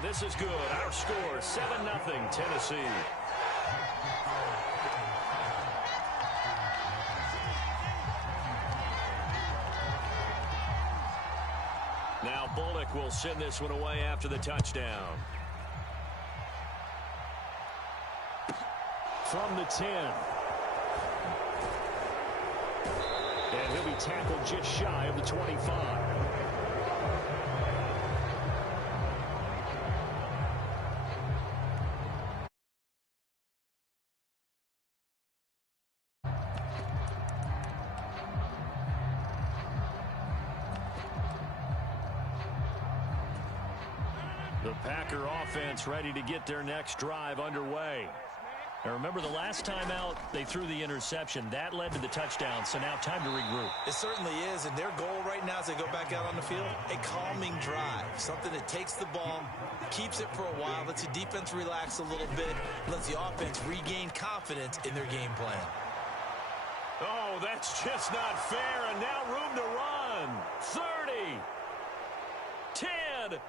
And this is good. Our score, 7-0 Tennessee. Now Bullock will send this one away after the touchdown. From the 10. And he'll be tackled just shy of the 25. The Packer offense ready to get their next drive underway. Now remember, the last time out, they threw the interception. That led to the touchdown, so now time to regroup. It certainly is, and their goal right now as they go back out on the field, a calming drive. Something that takes the ball, keeps it for a while, lets the defense relax a little bit, lets the offense regain confidence in their game plan. Oh, that's just not fair, and now room to run. 30. 10.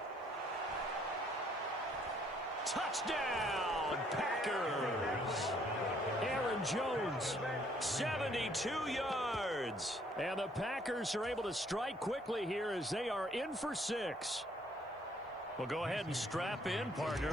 Touchdown, Packers. Aaron Jones, 72 yards. And the Packers are able to strike quickly here as they are in for 6. Well, go ahead and strap in, partner.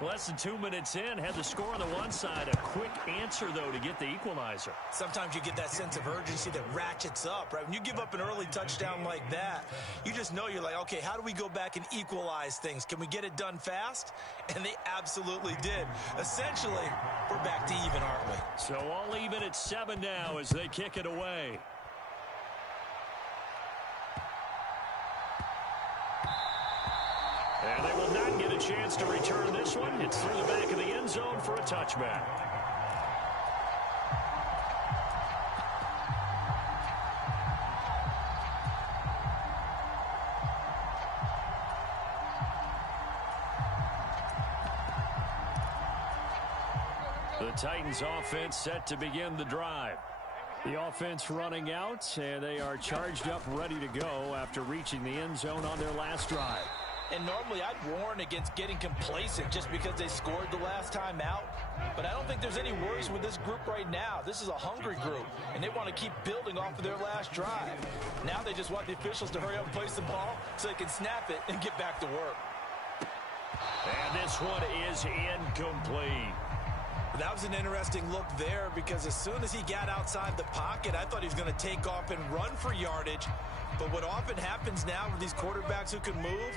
Less than 2 minutes in, had the score on the one side. A quick answer, though, to get the equalizer. Sometimes you get that sense of urgency that ratchets up, right? When you give up an early touchdown like that, you just know you're like, okay, how do we go back and equalize things? Can we get it done fast? And they absolutely did. Essentially, we're back to even, aren't we? So all even at 7 now as they kick it away. And they will not get a chance to return this one. It's through the back of the end zone for a touchback. The Titans offense set to begin the drive. The offense running out, and they are charged up, ready to go after reaching the end zone on their last drive. And normally I'd warn against getting complacent just because they scored the last time out. But I don't think there's any worries with this group right now. This is a hungry group, and they want to keep building off of their last drive. Now they just want the officials to hurry up and place the ball so they can snap it and get back to work. And this one is incomplete. That was an interesting look there because as soon as he got outside the pocket, I thought he was going to take off and run for yardage. But what often happens now with these quarterbacks who can move,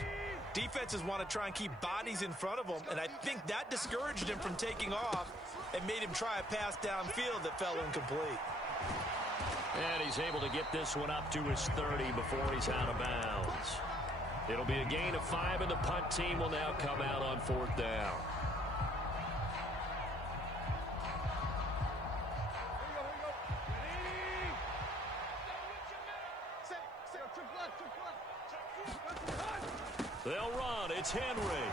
defenses want to try and keep bodies in front of them, and I think that discouraged him from taking off and made him try a pass downfield that fell incomplete. And he's able to get this one up to his 30 before he's out of bounds. It'll be a gain of 5, and the punt team will now come out on 4th down. They'll run. It's Henry.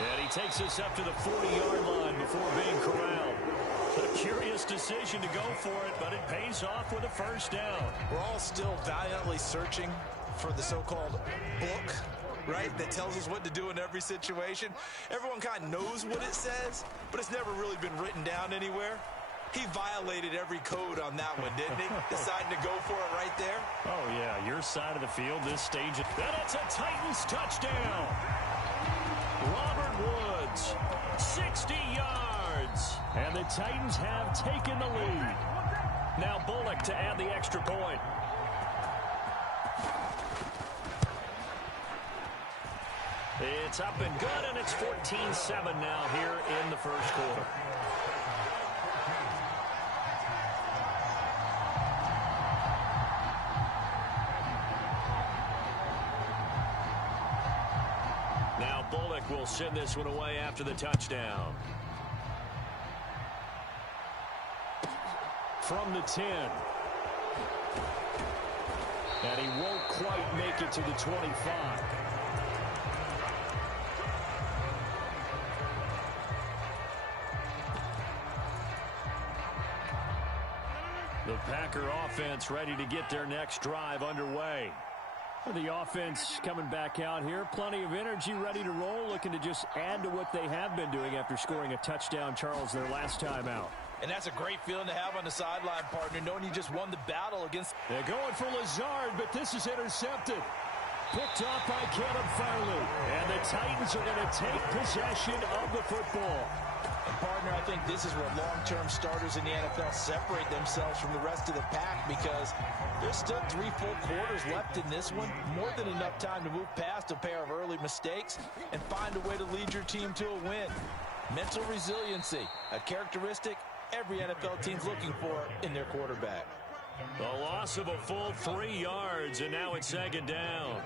And he takes us up to the 40-yard line before being corralled. A curious decision to go for it, but it pays off with a first down. We're all still valiantly searching for the so-called book, right, that tells us what to do in every situation. Everyone kind of knows what it says, but it's never really been written down anywhere. He violated every code on that one, didn't he? Deciding to go for it right there. Oh, yeah, your side of the field, this stage. And it's a Titans touchdown. Robert Woods, 60 yards. And the Titans have taken the lead. Now Bullock to add the extra point. It's up and good, and it's 14-7 now here in the first quarter. Now Bullock will send this one away after the touchdown. From the 10. And he won't quite make it to the 25. The Packer offense ready to get their next drive underway. The offense coming back out here. Plenty of energy, ready to roll, looking to just add to what they have been doing after scoring a touchdown, Charles, their last time out. And that's a great feeling to have on the sideline, partner, knowing you just won the battle against... They're going for Lazard, but this is intercepted. Picked off by Caleb Farley. And the Titans are going to take possession of the football. And, partner, I think this is where long-term starters in the NFL separate themselves from the rest of the pack, because there's still 3 full quarters left in this one. More than enough time to move past a pair of early mistakes and find a way to lead your team to a win. Mental resiliency, a characteristic every NFL team's looking for in their quarterback. The loss of a full 3 yards, and now it's second down.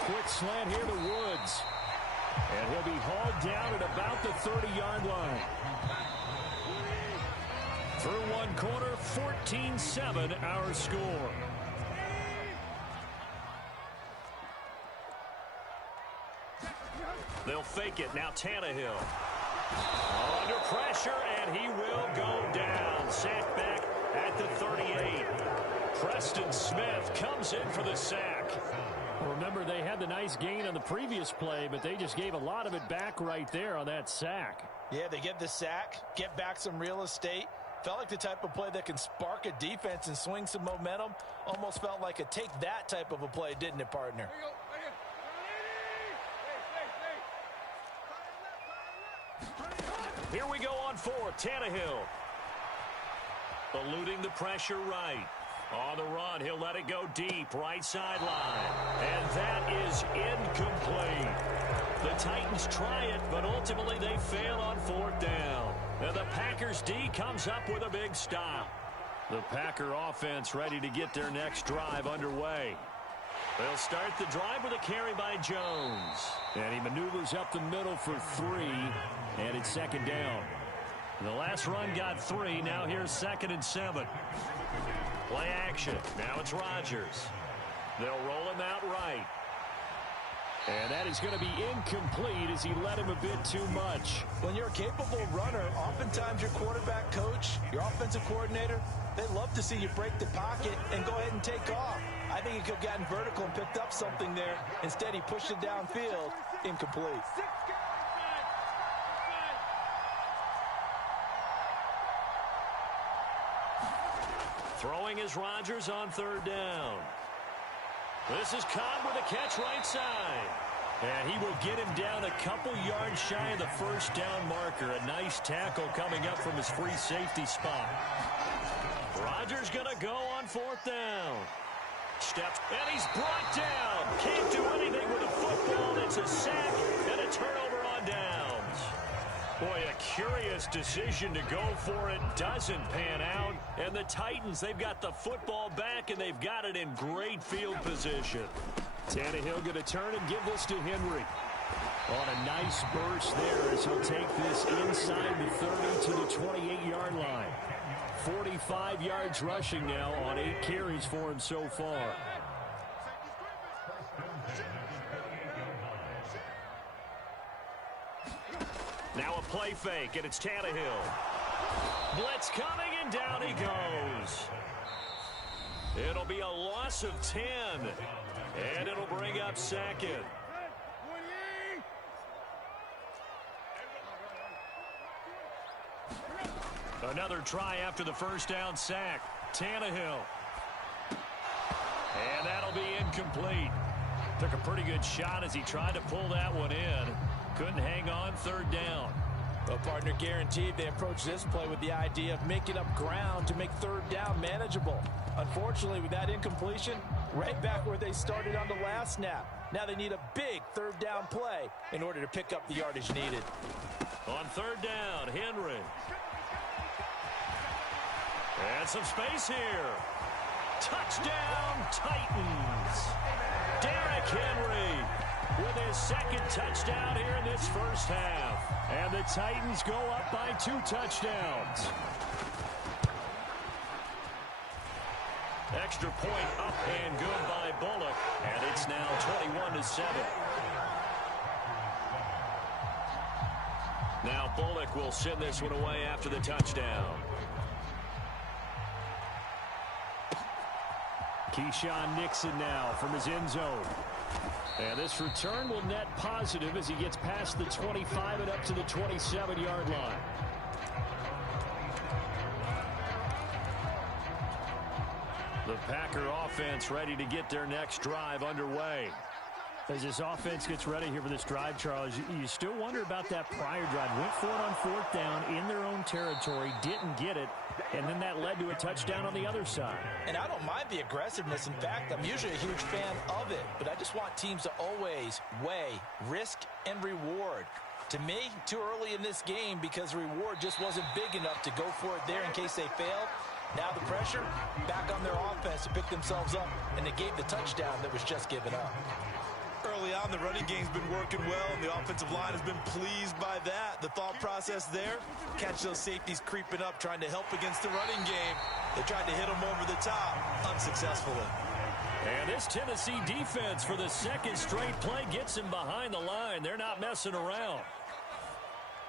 Quick slant here to Woods. And he'll be hauled down at about the 30-yard line. Through one quarter, 14-7 our score. They'll fake it. Now Tannehill. Under pressure, and he will go down. Sacked back at the 38. Preston Smith comes in for the sack. Remember, they had the nice gain on the previous play, but they just gave a lot of it back right there on that sack. Yeah, they get the sack, get back some real estate. Felt like the type of play that can spark a defense and swing some momentum. Almost felt like a take-that type of a play, didn't it, partner? Here we go on 4th. Tannehill. Eluding the pressure right. On the run, he'll let it go deep, right sideline. And that is incomplete. The Titans try it, but ultimately they fail on 4th down. And the Packers D comes up with a big stop. The Packer offense ready to get their next drive underway. They'll start the drive with a carry by Jones. And he maneuvers up the middle for 3, and it's second down. The last run got 3. Now here's 2nd and 7. Play action. Now it's Rodgers. They'll roll him out right. And that is going to be incomplete as he led him a bit too much. When you're a capable runner, oftentimes your quarterback coach, your offensive coordinator, they love to see you break the pocket and go ahead and take off. I think he could have gotten vertical and picked up something there. Instead, he pushed it downfield. Incomplete. Throwing is Rodgers on 3rd down. This is Cobb with a catch right side. And he will get him down a couple yards shy of the 1st down marker. A nice tackle coming up from his free safety spot. Rodgers going to go on 4th down. Steps, and he's brought down. Can't do anything with a football. It's a sack and a turnover on downs. Boy, a curious decision to go for it. Doesn't pan out. And the Titans, they've got the football back, and they've got it in great field position. Tannehill going to turn and give this to Henry. On a nice burst there as he'll take this inside the 30 to the 28-yard line. 45 yards rushing now on 8 carries for him so far. Now a play fake, and it's Tannehill. Blitz coming, and down he goes. It'll be a loss of 10, and it'll bring up 2nd. Another try after the 1st down sack. Tannehill. And that'll be incomplete. Took a pretty good shot as he tried to pull that one in. Couldn't hang on 3rd down. Well, partner, guaranteed they approach this play with the idea of making up ground to make 3rd down manageable. Unfortunately, with that incompletion, right back where they started on the last snap. Now they need a big 3rd down play in order to pick up the yardage needed. On 3rd down, Henry. And some space here. Touchdown, Titans. Derrick Henry with his 2nd touchdown here in this 1st half. And the Titans go up by 2 touchdowns. Extra point up and good by Bullock. And it's now 21-7. Now Bullock will send this one away after the touchdown. Keyshawn Nixon now from his end zone. And this return will net positive as he gets past the 25 and up to the 27-yard line. The Packer offense ready to get their next drive underway. As this offense gets ready here for this drive, Charles, you still wonder about that prior drive. Went for it on fourth down in their own territory, didn't get it, and then that led to a touchdown on the other side. And I don't mind the aggressiveness. In fact, I'm usually a huge fan of it, but I just want teams to always weigh risk and reward. To me, too early in this game because the reward just wasn't big enough to go for it there in case they failed. Now the pressure back on their offense to pick themselves up, and they gave the touchdown that was just given up. Early on, the running game's been working well, and the offensive line has been pleased by that. The thought process there, catch those safeties creeping up, trying to help against the running game. They tried to hit them over the top, unsuccessfully. And this Tennessee defense for the second straight play gets him behind the line. They're not messing around.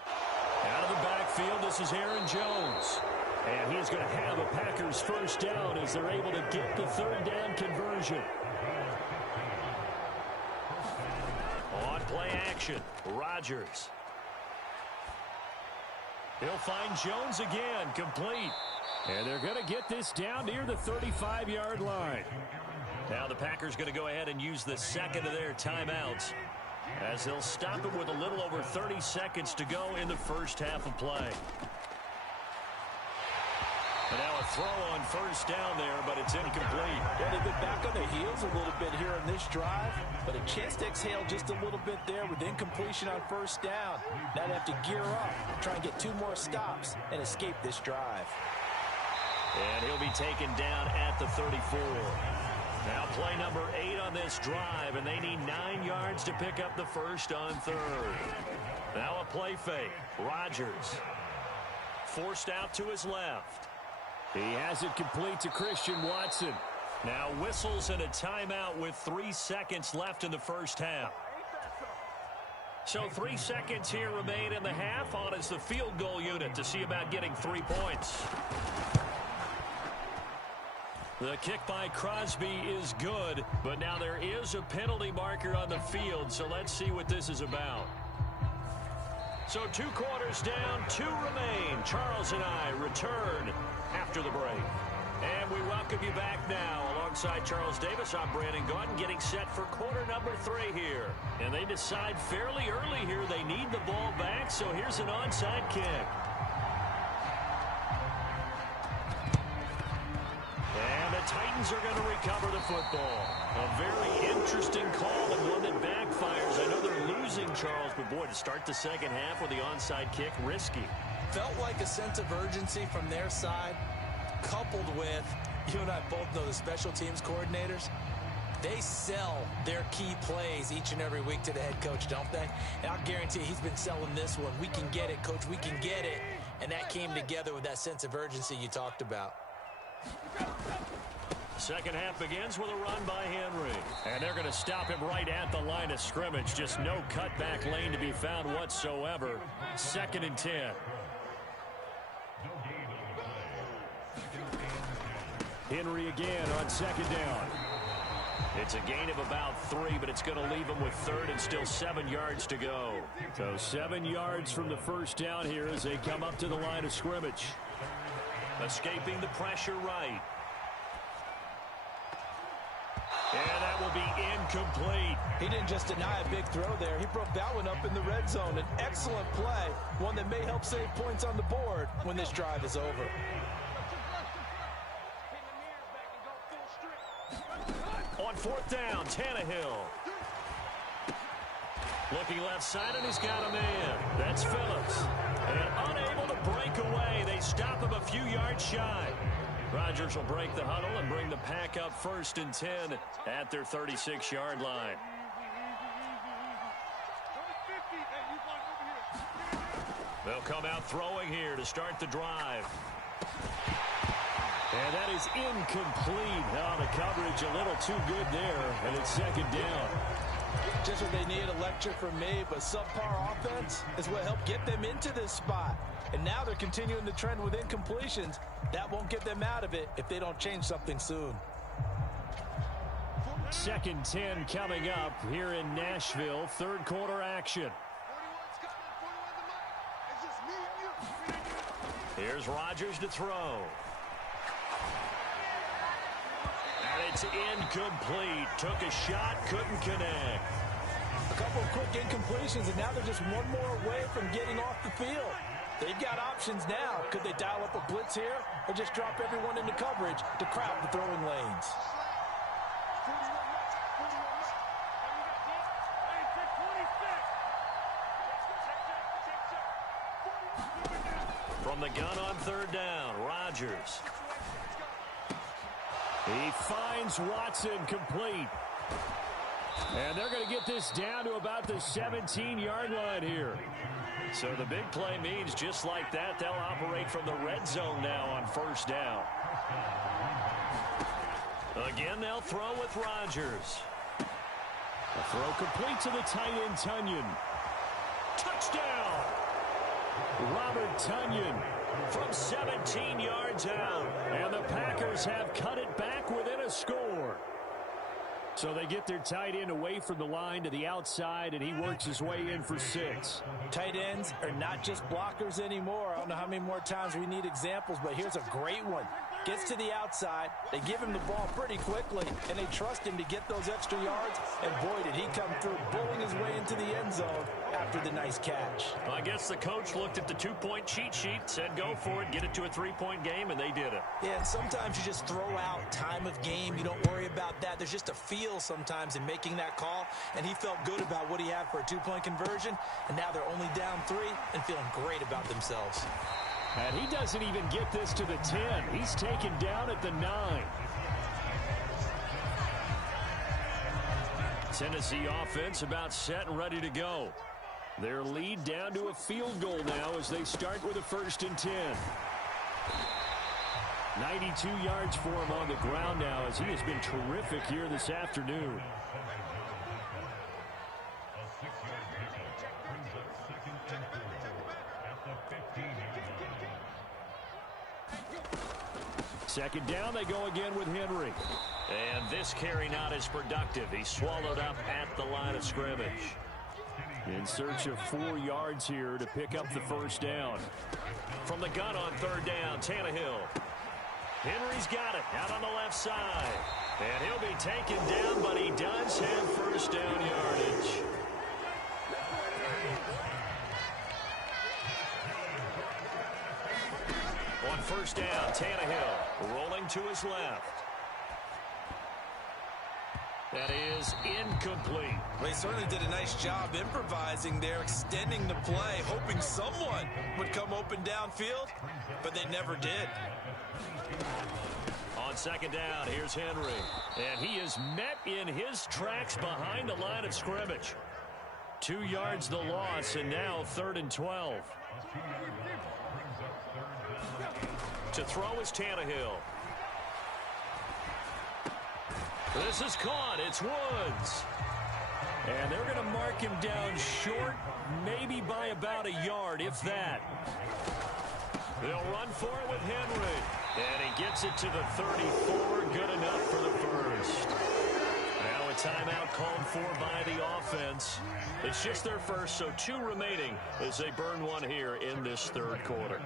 Out of the backfield, this is Aaron Jones. And he's going to have a Packers first down as they're able to get the third down conversion. On play action, Rodgers. He'll find Jones again, complete. And they're going to get this down near the 35-yard line. Now the Packers going to go ahead and use the second of their timeouts as they'll stop it with a little over 30 seconds to go in the first half of play. And now a throw on first down there, but it's incomplete. Yeah, they've been back on their heels a little bit here in this drive, but a chance to exhale just a little bit there with incompletion on first down. Now they have to gear up, try and get 2 more stops, and escape this drive. And he'll be taken down at the 34. Now play number 8 on this drive, and they need 9 yards to pick up the first on third. Now a play fake. Rodgers forced out to his left. He has it complete to Christian Watson. Now whistles and a timeout with 3 seconds left in the first half. So 3 seconds here remain in the half. On is the field goal unit to see about getting 3 points. The kick by Crosby is good, but now there is a penalty marker on the field, so let's see what this is about. So 2 quarters down, 2 remain. Charles and I return after the break. And we welcome you back now. Alongside Charles Davis, I'm Brandon Gaudin, getting set for quarter number 3 here. And they decide fairly early here they need the ball back, so here's an onside kick. And the Titans are going to recover the football. A very interesting call and one that backfires. I know they're losing, Charles, but boy, to start the second half with the onside kick, risky. Felt like a sense of urgency from their side, coupled with, you and I both know the special teams coordinators, they sell their key plays each and every week to the head coach, don't they? And I'll guarantee he's been selling this one. We can get it, coach, we can get it. And that came together with that sense of urgency you talked about. Second half begins with a run by Henry. And they're going to stop him right at the line of scrimmage. Just no cutback lane to be found whatsoever. 2nd and 10. Henry again on 2nd down. It's a gain of about 3, but it's going to leave him with 3rd and still 7 yards to go. So 7 yards from the first down here as they come up to the line of scrimmage. Escaping the pressure right. And that will be incomplete. He didn't just deny a big throw there. He broke that one up in the red zone. An excellent play. One that may help save points on the board when this drive is over. On 4th down, Tannehill. Looking left side, and he's got a man. That's Phillips. And unable to break away. They stop him a few yards shy. Rodgers will break the huddle and bring the Pack up 1st and 10 at their 36-yard line. They'll come out throwing here to start the drive. And that is incomplete. Now the coverage a little too good there, and it's 2nd down. Just what they need, a lecture from me, but subpar offense is what helped get them into this spot. And now they're continuing the trend with incompletions. That won't get them out of it if they don't change something soon. Second 10 coming up here in Nashville. Third quarter action. Here's Rodgers to throw. And it's incomplete. Took a shot, couldn't connect. A couple of quick incompletions, and now they're just one more away from getting off the field. They've got options now. Could they dial up a blitz here or just drop everyone into coverage to crowd the throwing lanes? From the gun on third down, Rodgers. He finds Watson complete. And they're going to get this down to about the 17-yard line here. So the big play means just like that, they'll operate from the red zone now on first down. Again, they'll throw with Rodgers. The throw complete to the tight end, Tunyon. Touchdown! Robert Tunyon from 17 yards out. And the Packers have cut it back within a score. So they get their tight end away from the line to the outside, and he works his way in for 6. Tight ends are not just blockers anymore. I don't know how many more times we need examples, but here's a great one. Gets to the outside, they give him the ball pretty quickly, and they trust him to get those extra yards, and boy, did he come through, bowling his way into the end zone after the nice catch. Well, I guess the coach looked at the two-point cheat sheet, said go for it, get it to a three-point game, and they did it. Yeah, and sometimes you just throw out time of game. You don't worry about that. There's just a feel sometimes in making that call, and he felt good about what he had for a two-point conversion, and now they're only down 3 and feeling great about themselves. And he doesn't even get this to the 10. He's taken down at the 9. Tennessee offense about set and ready to go. Their lead down to a field goal now as they start with a 1st and 10. 92 yards for him on the ground now as he has been terrific here this afternoon. Second down, they go again with Henry. And this carry not as productive. He's swallowed up at the line of scrimmage. In search of 4 yards here to pick up the first down. From the gun on third down, Tannehill. Henry's got it out on the left side. And he'll be taken down, but he does have first down yardage. On first down, Tannehill rolling to his left. That is incomplete. They certainly did a nice job improvising there, extending the play, hoping someone would come open downfield, but they never did. On second down, here's Henry. And he is met in his tracks behind the line of scrimmage. 2 yards the loss, and now 3rd and 12. To throw is Tannehill. This is caught. It's Woods. And they're going to mark him down short, maybe by about a yard, if that. They'll run for it with Henry. And he gets it to the 34. Good enough for the first. Now a timeout called for by the offense. It's just their first, so 2 remaining as they burn one here in this third quarter.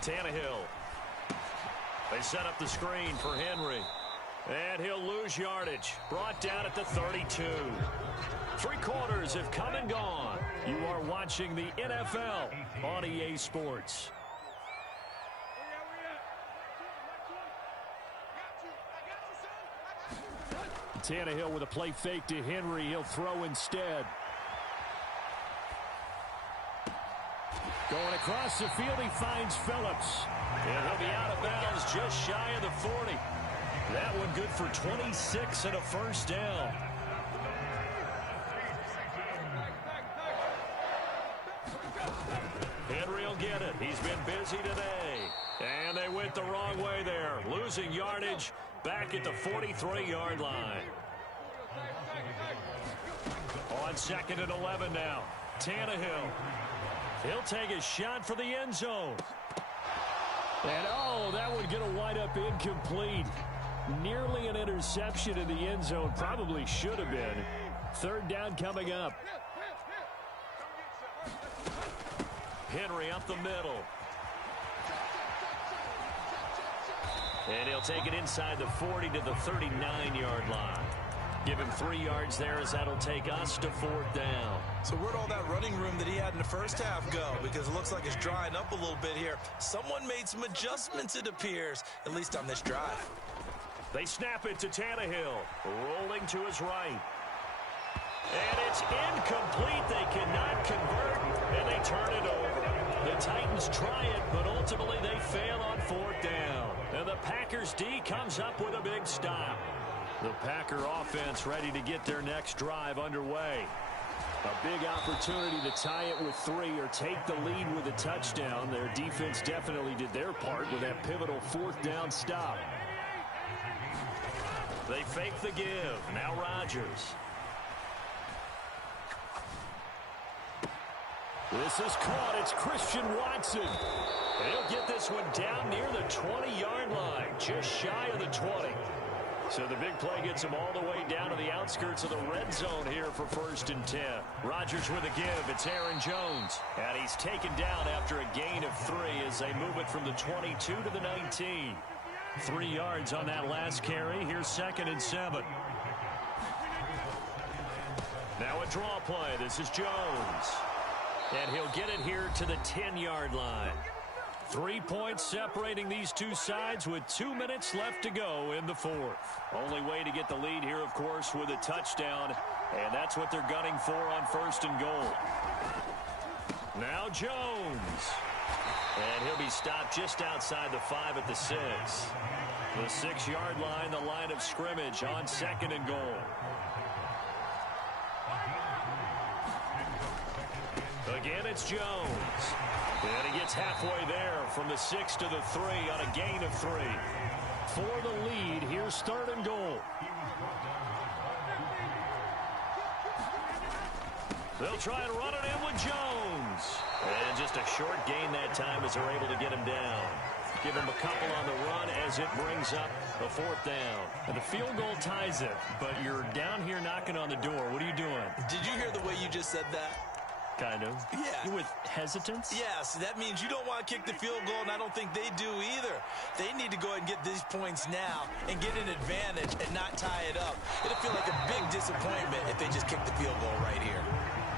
Tannehill. They set up the screen for Henry. And he'll lose yardage. Brought down at the 32. 3 quarters have come and gone. You are watching the NFL on EA Sports. Tannehill with a play fake to Henry. He'll throw instead. Going across the field, he finds Phillips. And he'll be out of bounds just shy of the 40. That one good for 26 and a first down. Henry will get it. He's been busy today. And they went the wrong way there. Losing yardage back at the 43-yard line. On 2nd and 11 now. Tannehill. He'll take a shot for the end zone. And, oh, that one going to wind up incomplete. Nearly an interception in the end zone. Probably should have been. Third down coming up. Henry up the middle. And he'll take it inside the 40 to the 39-yard line. Give him 3 yards there as that'll take us to fourth down. So where'd all that running room that he had in the first half go? Because it looks like it's drying up a little bit here. Someone made some adjustments, it appears, at least on this drive. They snap it to Tannehill, rolling to his right. And it's incomplete. They cannot convert, and they turn it over. The Titans try it, but ultimately they fail on fourth down. And the Packers D comes up with a big stop. The Packer offense ready to get their next drive underway. A big opportunity to tie it with 3 or take the lead with a touchdown. Their defense definitely did their part with that pivotal fourth down stop. They fake the give. Now Rodgers. This is caught. It's Christian Watson. He'll get this one down near the 20-yard line, just shy of the 20. So the big play gets him all the way down to the outskirts of the red zone here for 1st and 10. Rodgers with a give. It's Aaron Jones. And he's taken down after a gain of 3 as they move it from the 22 to the 19. 3 yards on that last carry. Here's 2nd and 7. Now a draw play. This is Jones. And he'll get it here to the 10-yard line. 3 points separating these two sides with 2 minutes left to go in the fourth. Only way to get the lead here, of course, with a touchdown. And that's what they're gunning for on 1st and goal. Now Jones. And he'll be stopped just outside the 5 at the 6. The 6-yard line, the line of scrimmage on 2nd and goal. Again, it's Jones. And he gets halfway there from the 6 to the 3 on a gain of 3. For the lead, here's 3rd and goal. They'll try and run it in with Jones. And just a short gain that time as they're able to get him down. Give him a couple on the run as it brings up a 4th down. And the field goal ties it, but you're down here knocking on the door. What are you doing? Did you hear the way you just said that? Kind of. Yeah. With hesitance? Yes, that means you don't want to kick the field goal, and I don't think they do either. They need to go ahead and get these points now and get an advantage and not tie it up. It'll feel like a big disappointment if they just kick the field goal right here.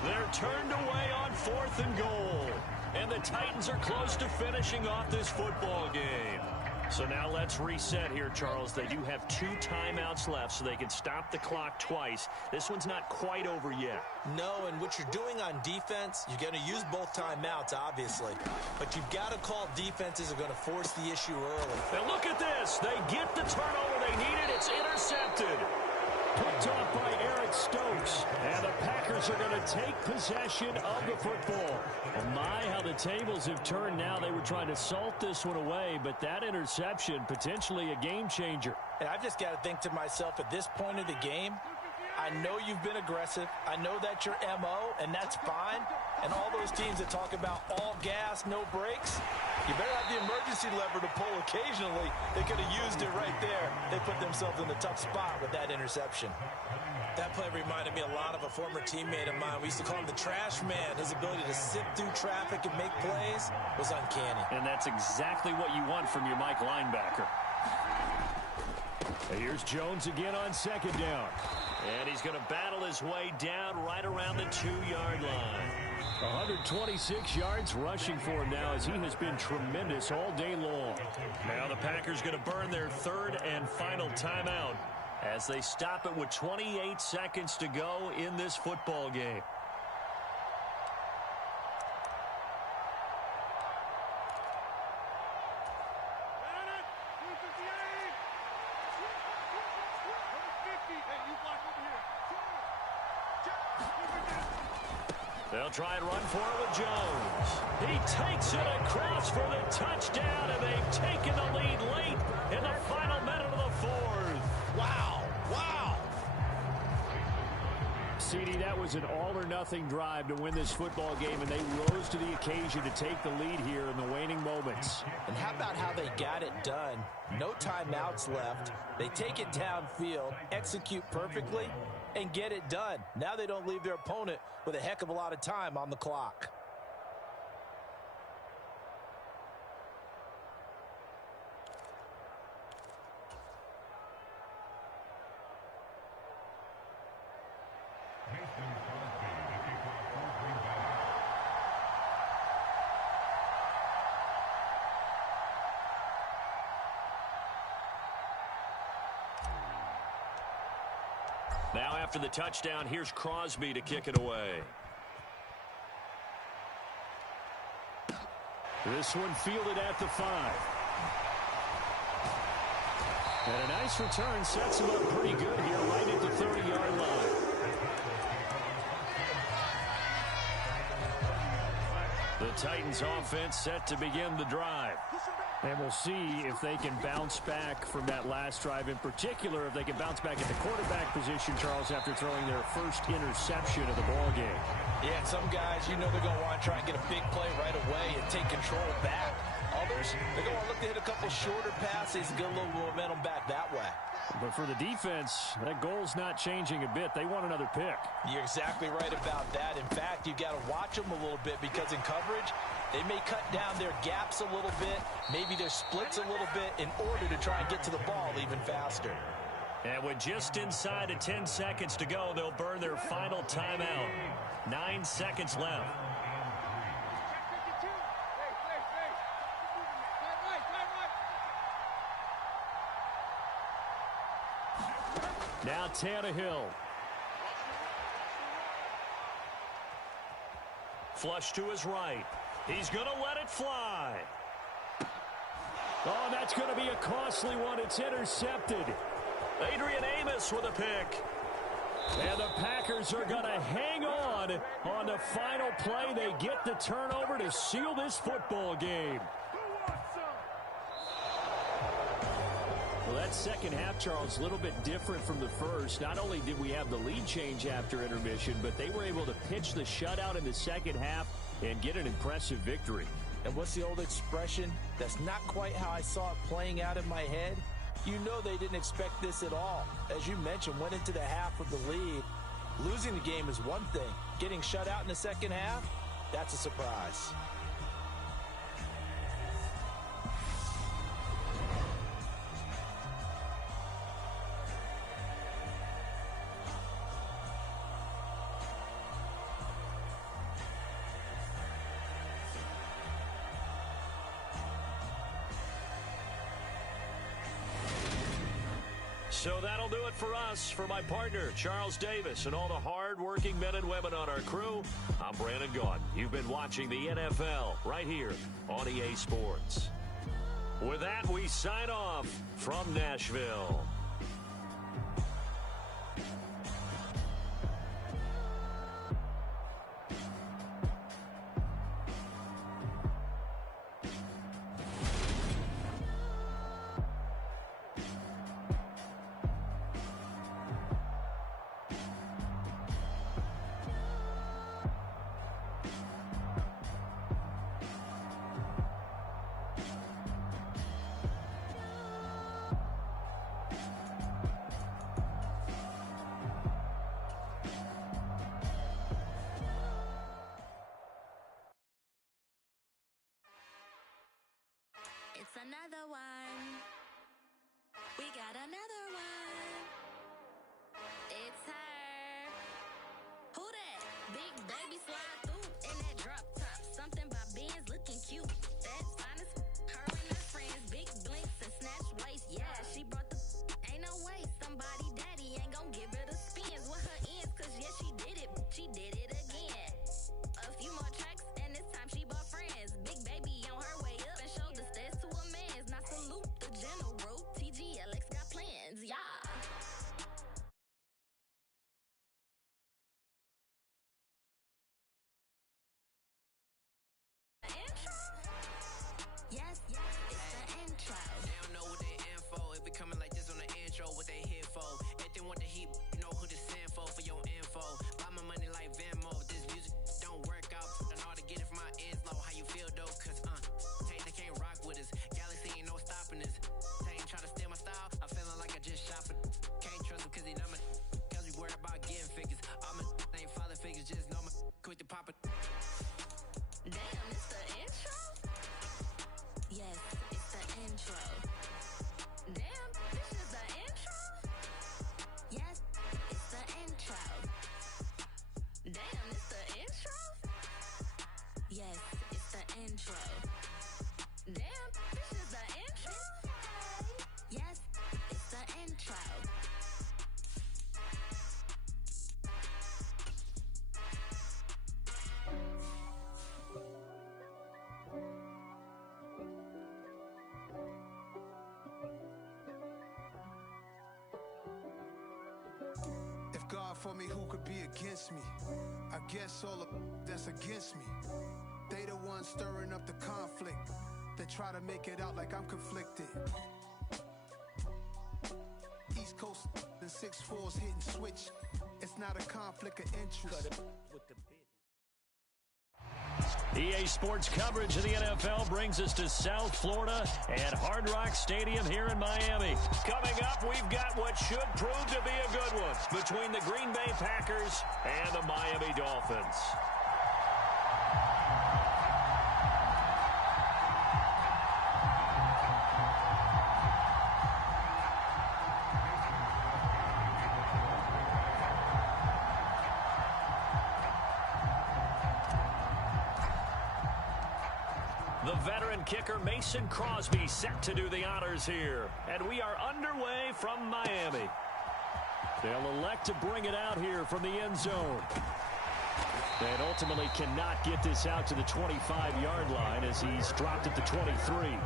They're turned away on 4th and goal. And the Titans are close to finishing off this football game. So now let's reset here, Charles. They do have 2 timeouts left, so they can stop the clock twice. This one's not quite over yet. No, and what you're doing on defense, you're going to use both timeouts, obviously. But you've got to call defenses are going to force the issue early. And look at this. They get the turnover they needed. It's intercepted. Picked off by Eric Stokes. And the Packers are going to take possession of the football. Oh my, how the tables have turned now. They were trying to salt this one away, but that interception, potentially a game changer. And I've just got to think to myself, at this point of the game, I know you've been aggressive. I know that's your MO, and that's fine. And all those teams that talk about all gas, no brakes, you better have the emergency lever to pull occasionally. They could have used it right there. They put themselves in a tough spot with that interception. That play reminded me a lot of a former teammate of mine. We used to call him the trash man. His ability to sift through traffic and make plays was uncanny. And that's exactly what you want from your Mike linebacker. And here's Jones again on 2nd down. And he's going to battle his way down right around the 2-yard line. 126 yards rushing for him now as he has been tremendous all day long. Now the Packers going to burn their 3rd and final timeout as they stop it with 28 seconds to go in this football game. They'll try and run for it with Jones. He takes it across for the touchdown, and they've taken the lead late in the final minute of the 4th. Wow. Wow. CD, that was an all-or-nothing drive to win this football game, and they rose to the occasion to take the lead here in the waning moments. And how about how they got it done? No timeouts left. They take it downfield, execute perfectly, and get it done. Now they don't leave their opponent with a heck of a lot of time on the clock. Now after the touchdown, here's Crosby to kick it away. This one fielded at the 5. And a nice return sets him up pretty good here right at the 30-yard line. The Titans offense set to begin the drive. And we'll see if they can bounce back from that last drive, in particular if they can bounce back at the quarterback position, Charles, after throwing their first interception of the ball game. Yeah, some guys, you know they're going to want to try and get a big play right away and take control back. Others, they're going to want to look to hit a couple shorter passes and get a little momentum back that way. But for the defense, that goal's not changing a bit. They want another pick. You're exactly right about that. In fact, you've got to watch them a little bit because in coverage, they may cut down their gaps a little bit, maybe their splits a little bit in order to try and get to the ball even faster. And with just inside of 10 seconds to go, they'll burn their final timeout. 9 seconds left. Now Tannehill. Flush to his right. He's going to let it fly. Oh, that's going to be a costly one. It's intercepted. Adrian Amos with a pick. And the Packers are going to hang on the final play. They get the turnover to seal this football game. Well, that second half, Charles, a little bit different from the first. Not only did we have the lead change after intermission, but they were able to pitch the shutout in the second half and get an impressive victory. And what's the old expression? That's not quite how I saw it playing out in my head. You know they didn't expect this at all. As you mentioned, went into the half with the lead. Losing the game is one thing. Getting shut out in the second half, that's a surprise. So that'll do it for us. For my partner, Charles Davis, and all the hard-working men and women on our crew, I'm Brandon Gaudin. You've been watching the NFL right here on EA Sports. With that, we sign off from Nashville. It's another one. We got another one. It's her. Who that? Big baby slide through in that drop top. Something by Benz looking cute. That finest. Her and her friends. Big blinks and snatch waist. Yeah, she brought the. Ain't no way. Somebody daddy ain't gonna give her the spins with her ends. Cause yeah, she did it. She did it again. A few more tracks and this time she bought friends. Big baby on her way up and showed the stairs to a man's. Now salute the general. TGLX got plans, yeah. Damn, this is the intro. Yes, it's the intro. If God for me, who could be against me? I guess all of that's against me. They the ones stirring up the conflict. They try to make it out like I'm conflicted. East Coast and 6'4's hitting switch. It's not a conflict of interest. EA Sports coverage of the NFL brings us to South Florida and Hard Rock Stadium here in Miami. Coming up, we've got what should prove to be a good one between the Green Bay Packers and the Miami Dolphins. The veteran kicker Mason Crosby set to do the honors here. And we are underway from Miami. They'll elect to bring it out here from the end zone. And ultimately cannot get this out to the 25-yard line as he's dropped at the 23.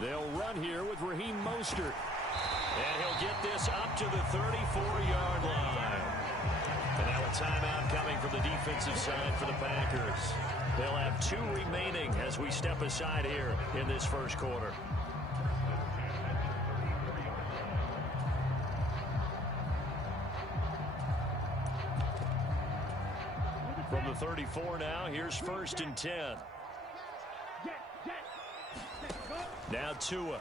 They'll run here with Raheem Mostert. And he'll get this up to the 34-yard line. And now a timeout coming from the defensive side for the Packers. They'll have 2 remaining as we step aside here in this first quarter. From the 34 now, here's 1st and 10. Now Tua.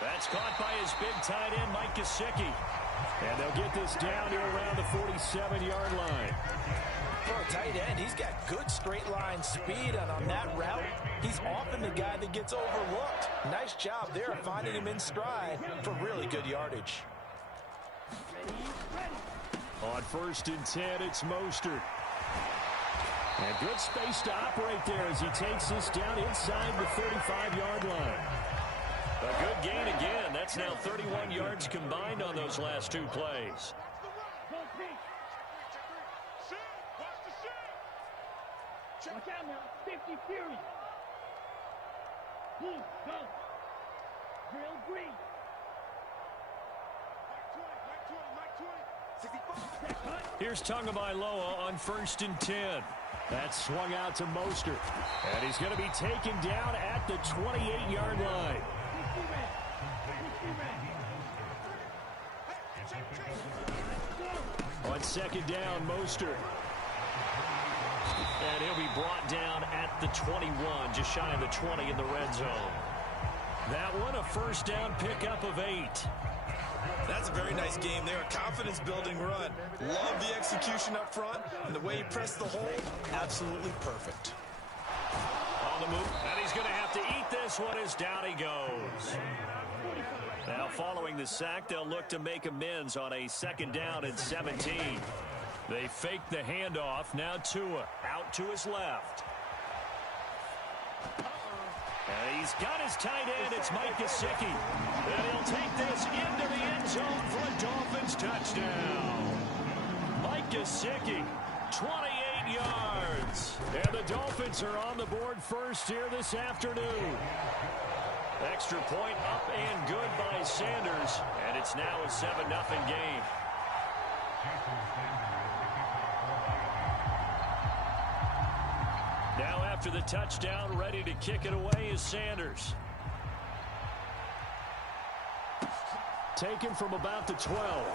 That's caught by his big tight end, Mike Gesicki. And they'll get this down to around the 47-yard line. For a tight end, he's got good straight line speed, and on that route, he's often the guy that gets overlooked. Nice job there of finding him in stride for really good yardage. On 1st and 10, it's Mostert. And good space to operate there as he takes this down inside the 35-yard line. A good gain again. That's now 31 yards combined on those last 2 plays. Watch out now, 50 Fury. Blue, go. Drill green. Here's Tagovailoa on 1st and 10. That's swung out to Mostert. And he's going to be taken down at the 28-yard line. On 2nd down, Mostert. And he'll be brought down at the 21, just shy of the 20 in the red zone. That one, a 1st down pickup of 8. That's a very nice game there. A confidence-building run. Love the execution up front, and the way he pressed the hole, absolutely perfect. On the move, and he's going to have to eat this one as down he goes. Now, following the sack, they'll look to make amends on a 2nd down and 17. They fake the handoff. Now Tua out to his left. And he's got his tight end. It's Mike Gesicki. And he'll take this into the end zone for a Dolphins touchdown. Mike Gesicki, 28 yards. And the Dolphins are on the board first here this afternoon. Extra point up and good by Sanders. And it's now a 7-0 game. Now after the touchdown, ready to kick it away is Sanders. Taken from about the 12.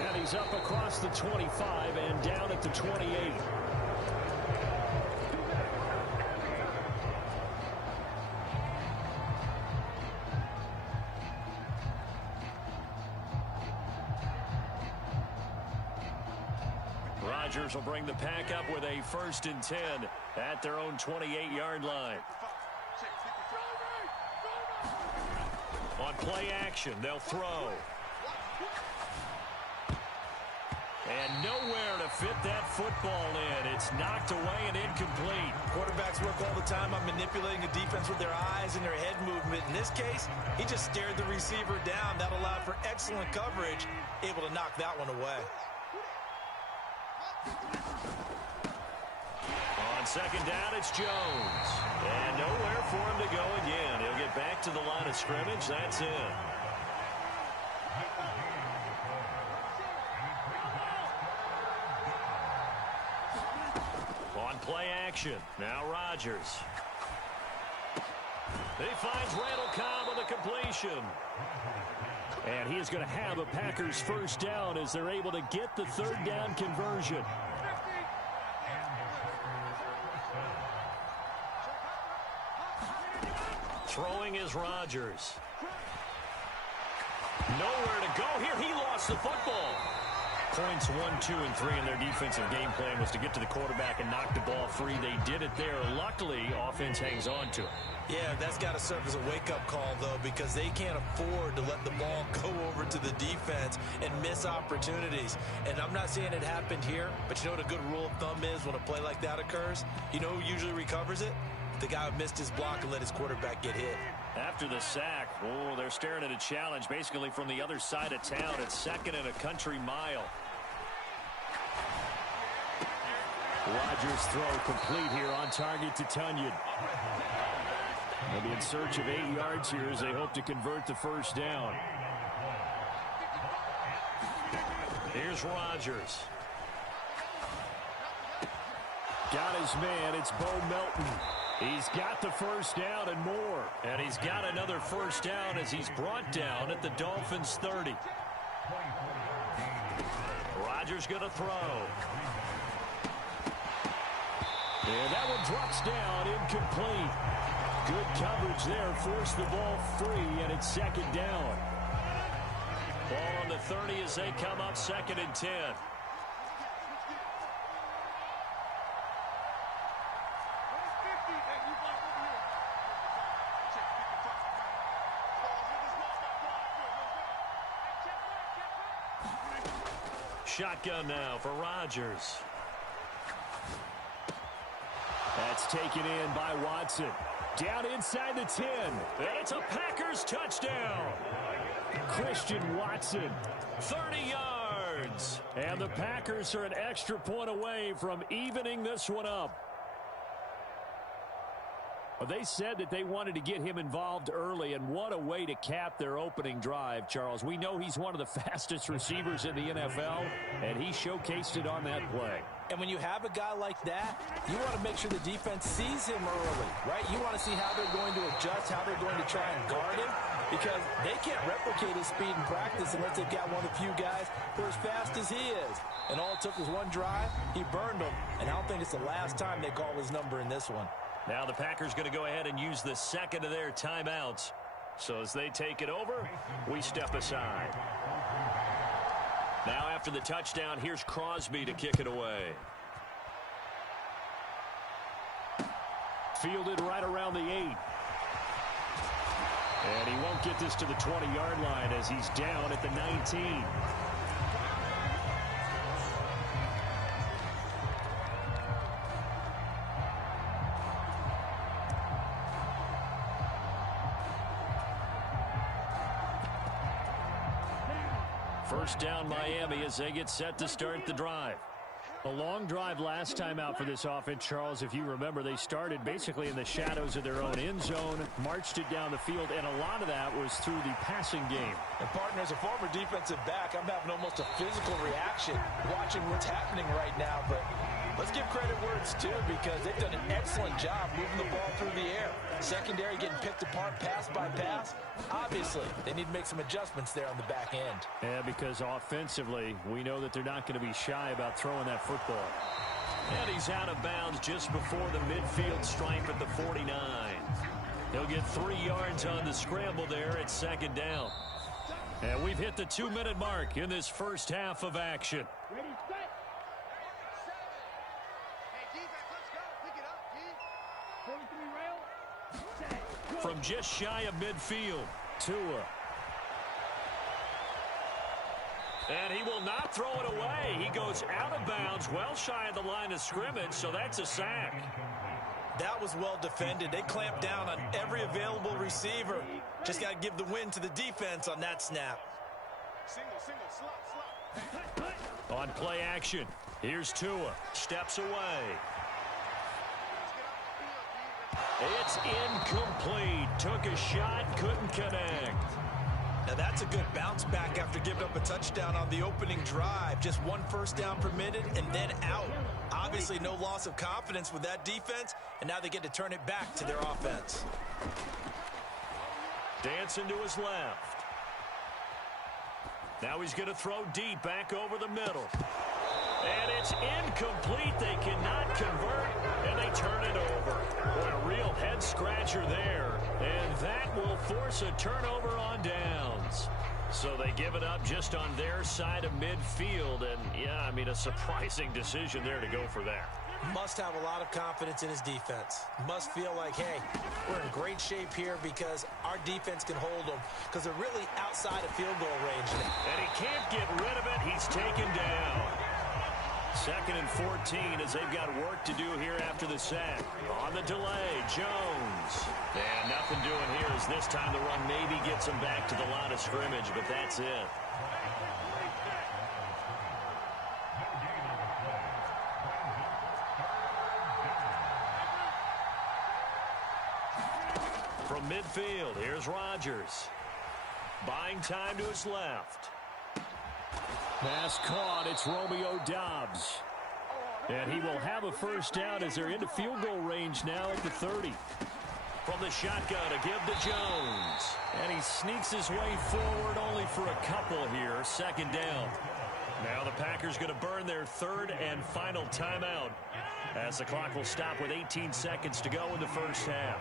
And he's up across the 25 and down at the 28. Rodgers will bring the pack up with a 1st and 10 at their own 28-yard line. On play action, they'll throw. And nowhere to fit that football in. It's knocked away and incomplete. Quarterbacks work all the time on manipulating a defense with their eyes and their head movement. In this case, he just stared the receiver down. That allowed for excellent coverage, able to knock that one away. On 2nd down, it's Jones. And nowhere for him to go again. He'll get back to the line of scrimmage. That's it. On play action, now Rodgers. He finds Randall Cobb with a completion. And he is going to have a Packers 1st down as they're able to get the 3rd down conversion. Throwing is Rodgers. Nowhere to go here. He lost the football. Points 1, 2, and 3 in their defensive game plan was to get to the quarterback and knock the ball free. They did it there. Luckily, offense hangs on to it. Yeah, that's got to serve as a wake-up call, though, because they can't afford to let the ball go over to the defense and miss opportunities. And I'm not saying it happened here, but you know what a good rule of thumb is when a play like that occurs? You know who usually recovers it? The guy who missed his block and let his quarterback get hit. After the sack, oh, they're staring at a challenge basically from the other side of town. It's 2nd and a country mile. Rodgers' throw complete here on target to Tunyon. They'll be in search of 8 yards here as they hope to convert the 1st down. Here's Rodgers. Got his man. It's Bo Melton. He's got the 1st down and more. And he's got another 1st down as he's brought down at the Dolphins' 30. Rodgers going to throw. And that one drops down, incomplete. Good coverage there, forced the ball free, and it's 2nd down. Ball on the 30 as they come up 2nd and 10. Shotgun now for Rodgers. That's taken in by Watson. Down inside the 10. And it's a Packers touchdown. Christian Watson, 30 yards. And the Packers are an extra point away from evening this one up. Well, they said that they wanted to get him involved early, and what a way to cap their opening drive, Charles. We know he's one of the fastest receivers in the NFL, and he showcased it on that play. And when you have a guy like that, you want to make sure the defense sees him early, right? You want to see how they're going to adjust, how they're going to try and guard him, because they can't replicate his speed in practice unless they've got one of the few guys who are as fast as he is. And all it took was one drive. He burned them, and I don't think it's the last time they call his number in this one. Now the Packers going to go ahead and use the 2nd of their timeouts. So as they take it over, we step aside. Now after the touchdown, here's Crosby to kick it away. Fielded right around the 8. And he won't get this to the 20-yard line as he's down at the 19. First down Miami as they get set to start the drive. A long drive last time out for this offense, Charles. If you remember, they started basically in the shadows of their own end zone, marched it down the field, and a lot of that was through the passing game. And, partner, as a former defensive back, I'm having almost a physical reaction watching what's happening right now. But let's give credit where it's due, because they've done an excellent job moving the ball through the air. Secondary getting picked apart pass by pass. Obviously, they need to make some adjustments there on the back end. Yeah, because offensively, we know that they're not going to be shy about throwing that football. And he's out of bounds just before the midfield stripe at the 49. He'll get 3 yards on the scramble there at 2nd down. And we've hit the 2-minute mark in this first half of action. Ready, set. just shy of midfield. Tua. And he will not throw it away. He goes out of bounds, well shy of the line of scrimmage, so that's a sack. That was well defended. They clamped down on every available receiver. Just got to give the win to the defense on that snap. On play action, here's Tua. Steps away. It's incomplete. Took a shot, couldn't connect. Now that's a good bounce back after giving up a touchdown on the opening drive. Just one first down permitted and then out. Obviously no loss of confidence with that defense, and now they get to turn it back to their offense. Dancing to his left. Now he's going to throw deep back over the middle. And it's incomplete. They cannot convert, and they turn it over. Boy, a real head-scratcher there. And that will force a turnover on downs. So they give it up just on their side of midfield. And, yeah, I mean, a surprising decision there to go for that. Must have a lot of confidence in his defense. Must feel like, hey, we're in great shape here because our defense can hold them because they're really outside of field goal range. And he can't get rid of it. He's taken down. 2nd and 14 as they've got work to do here after the sack. On the delay, Jones. And nothing doing here as this time the run maybe gets him back to the line of scrimmage, but that's it. From midfield, here's Rodgers. Buying time to his left. Pass caught. It's Romeo Doubs. And he will have a first down as they're into field goal range now at the 30. From the shotgun, a give to Jones. And he sneaks his way forward only for a couple here. 2nd down. Now the Packers going to burn their 3rd and final timeout as the clock will stop with 18 seconds to go in the first half.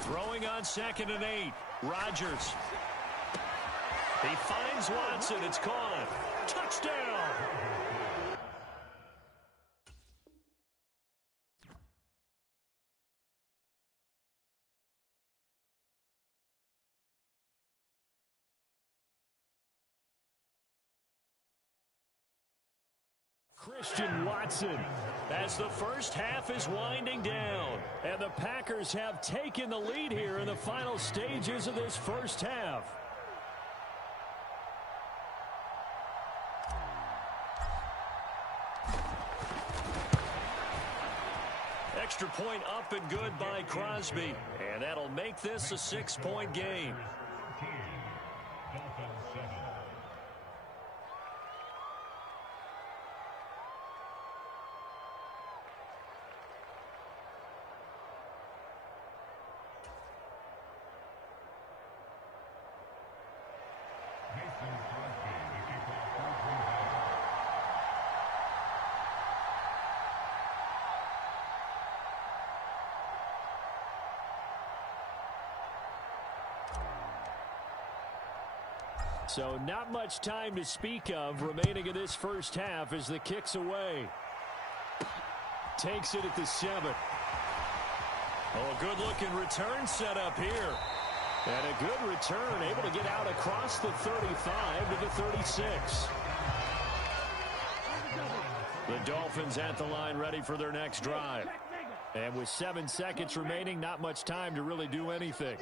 Throwing on 2nd and 8. Rodgers. He finds Watson. It's caught. Touchdown. Christian Watson as the first half is winding down. And the Packers have taken the lead here in the final stages of this first half. Extra point up and good by Crosby. And that'll make this a 6-point game. So not much time to speak of remaining in this first half as the kick's away. Takes it at the 7. Oh, a good-looking return set up here. And a good return, able to get out across the 35 to the 36. The Dolphins at the line ready for their next drive. And with 7 seconds remaining, not much time to really do anything.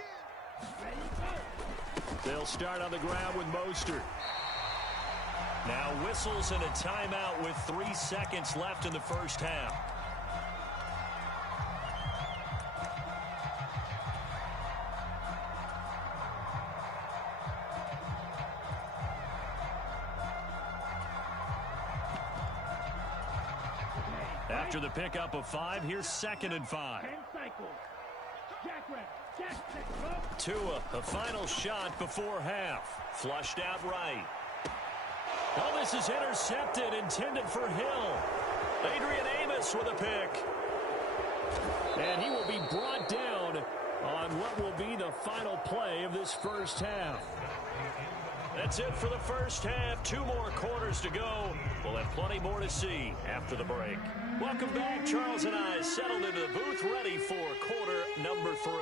They'll start on the ground with Mostert. Now whistles and a timeout with 3 seconds left in the first half. After the pickup of 5, here's 2nd and 5. Tua, a final shot before half. Flushed out right. Oh, this is intercepted, intended for Hill. Adrian Amos with a pick. And he will be brought down on what will be the final play of this first half. That's it for the first half. 2 more quarters to go. We'll have plenty more to see after the break. Welcome back. Charles and I settled into the booth ready for quarter number 3.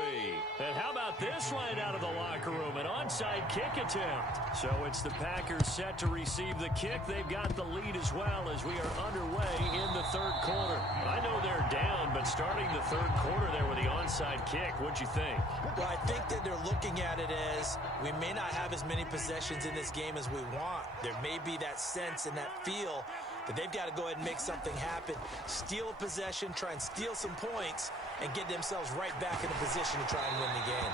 And how about this right out of the locker room? An onside kick attempt. So it's the Packers set to receive the kick. They've got the lead as well as we are underway in the third quarter. I know they're down, but starting the third quarter there with the onside kick, what'd you think? Well, I think that they're looking at it as we may not have as many possessions in this game as we want. There may be that sense and that feel that they've got to go ahead and make something happen, steal a possession, try and steal some points, and get themselves right back in a position to try and win the game.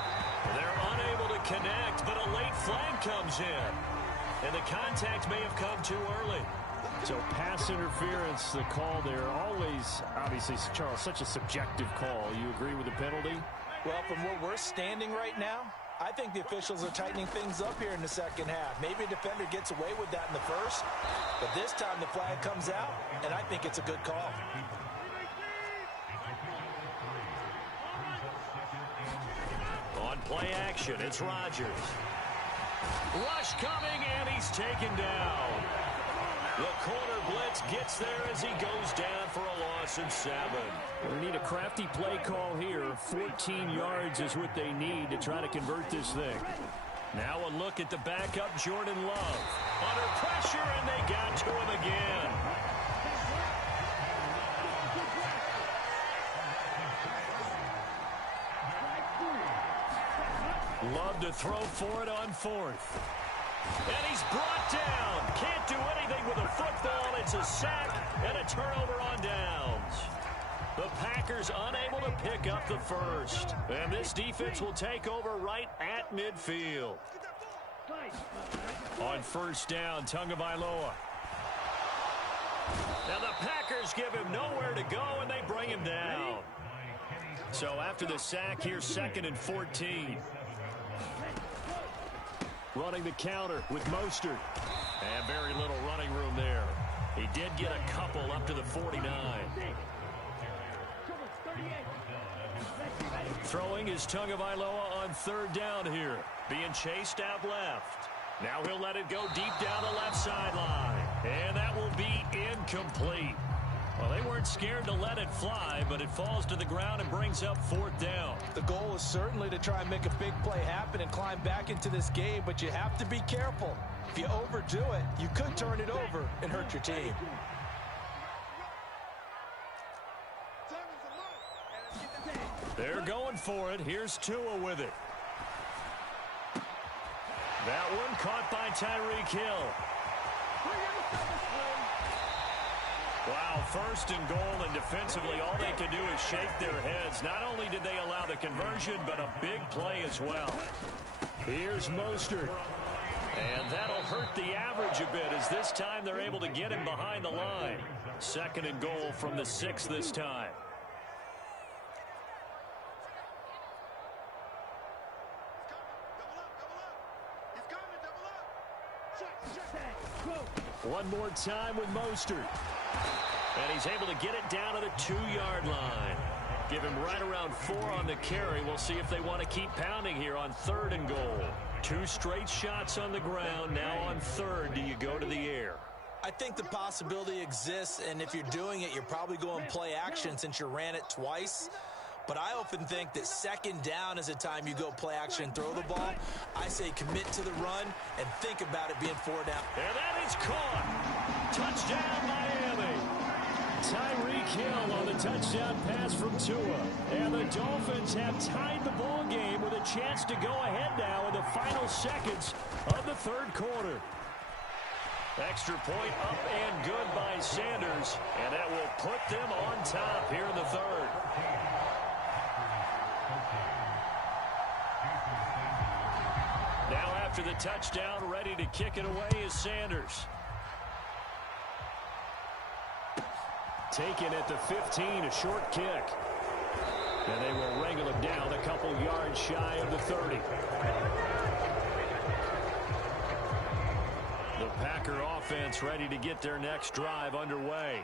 They're unable to connect, but a late flag comes in. And the contact may have come too early. So pass interference, the call there, always, obviously, Charles, such a subjective call. You agree with the penalty? Well, from where we're standing right now, I think the officials are tightening things up here in the second half. Maybe a defender gets away with that in the first, but this time the flag comes out, and I think it's a good call. On play action, it's Rodgers. Rush coming, and he's taken down. The corner blitz gets there as he goes down for a loss of 7. We need a crafty play call here. 14 yards is what they need to try to convert this thing. Now a look at the backup, Jordan Love. Under pressure, and they got to him again. Love to throw for it on 4th. And he's brought down. Can't do anything with a football. It's a sack and a turnover on downs. The Packers unable to pick up the first. And this defense will take over right at midfield. On first down, Tagovailoa. Now the Packers give him nowhere to go, and they bring him down. So after the sack, here's 2nd and 14. Running the counter with Mostert. And very little running room there. He did get a couple up to the 49. Throwing is Tagovailoa on 3rd down here. Being chased out left. Now he'll let it go deep down the left sideline. And that will be incomplete. Well, they weren't scared to let it fly, but it falls to the ground and brings up 4th down. The goal is certainly to try and make a big play happen and climb back into this game, but you have to be careful. If you overdo it, you could turn it over and hurt your team. They're going for it. Here's Tua with it. That one caught by Tyreek Hill. Wow, 1st and goal, and defensively all they can do is shake their heads. Not only did they allow the conversion, but a big play as well. Here's Mostert. And that'll hurt the average a bit as this time they're able to get him behind the line. 2nd and goal from the 6 this time. One more time with Mostert. And he's able to get it down to the 2-yard line. Give him right around 4 on the carry. We'll see if they want to keep pounding here on 3rd and goal. 2 straight shots on the ground. Now on 3rd, do you go to the air? I think the possibility exists, and if you're doing it, you're probably going play action since you ran it twice. But I often think that 2nd down is a time you go play action and throw the ball. I say commit to the run and think about it being 4 down. And that is caught. Touchdown, Miami. Tyreek Hill on the touchdown pass from Tua. And the Dolphins have tied the ball game with a chance to go ahead now in the final seconds of the 3rd quarter. Extra point up and good by Sanders. And that will put them on top here in the 3rd. Now after the touchdown, ready to kick it away is Sanders. Taken at the 15, a short kick. And they will wrangle him down a couple yards shy of the 30. The Packer offense ready to get their next drive underway.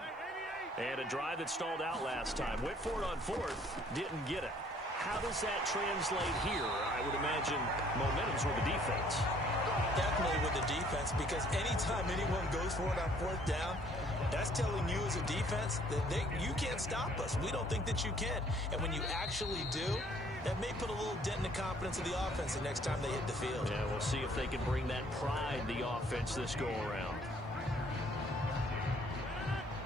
And a drive that stalled out last time. Went for it on 4th, didn't get it. How does that translate here? I would imagine momentum's with the defense. Definitely with the defense, because anytime anyone goes for it on 4th down, That's telling you as a defense that you can't stop us. We don't think that you can. And when you actually do, that may put a little dent in the confidence of the offense the next time they hit the field. Yeah, we'll see if they can bring that pride in the offense this go-around.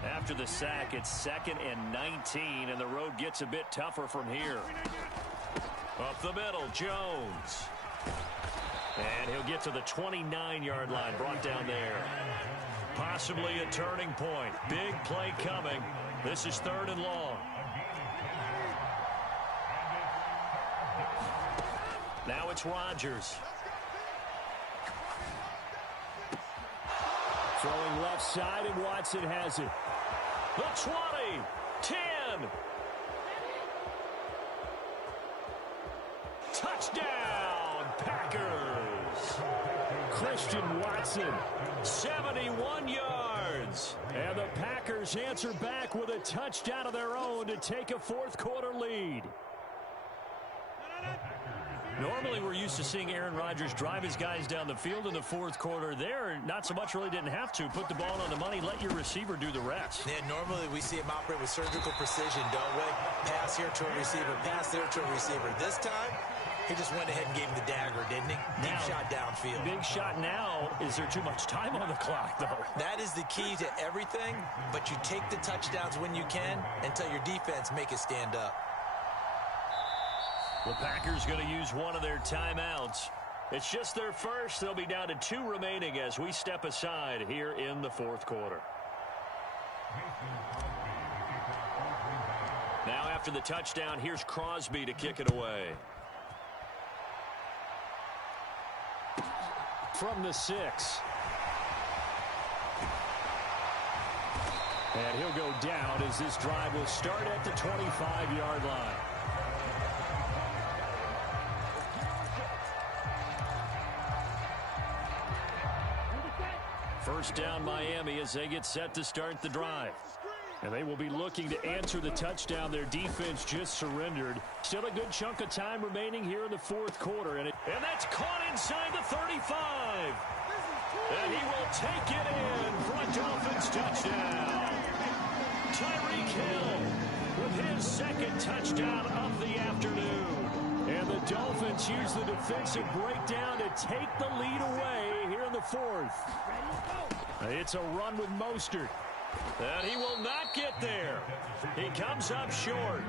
After the sack, it's 2nd and 19, and the road gets a bit tougher from here. Up the middle, Jones. And he'll get to the 29-yard line, brought down there. Possibly a turning point. Big play coming. This is 3rd and long. Now it's Rodgers. Throwing left side, and Watson has it. The 20, 10. Touchdown, Packers. Christian Watson, 71 yards. And the Packers answer back with a touchdown of their own to take a 4th quarter lead. Normally, we're used to seeing Aaron Rodgers drive his guys down the field in the 4th quarter. There, not so much, really didn't have to. Put the ball on the money, let your receiver do the rest. Yeah, normally we see him operate with surgical precision, don't we? Pass here to a receiver, pass there to a receiver. This time, he just went ahead and gave him the dagger, didn't he? Deep shot downfield. Big shot now. Is there too much time on the clock, though? That is the key to everything, but you take the touchdowns when you can and tell your defense, make it stand up. The Packers going to use one of their timeouts. It's just their first. They'll be down to 2 remaining as we step aside here in the 4th quarter. Now after the touchdown, here's Crosby to kick it away. From the 6. And he'll go down as this drive will start at the 25-yard line. First down Miami as they get set to start the drive. And they will be looking to answer the touchdown their defense just surrendered. Still a good chunk of time remaining here in the 4th quarter. And that's caught inside the 35. And he will take it in for a Dolphins touchdown. Tyreek Hill with his 2nd touchdown of the afternoon. And the Dolphins use the defensive breakdown to take the lead away here in the 4th. It's a run with Mostert. And he will not get there. He comes up short.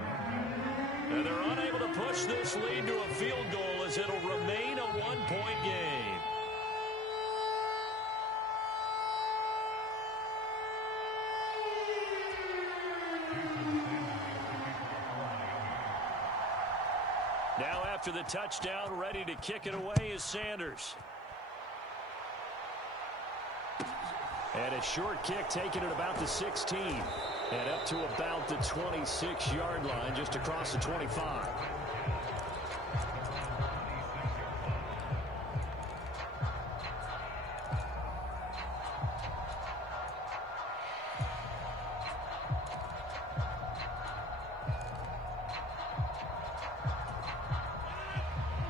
And they're unable to push this lead to a field goal as it'll remain a 1-point game. Now after the touchdown, ready to kick it away is Sanders. And a short kick taken at about the 16. And up to about the 26-yard line, just across the 25.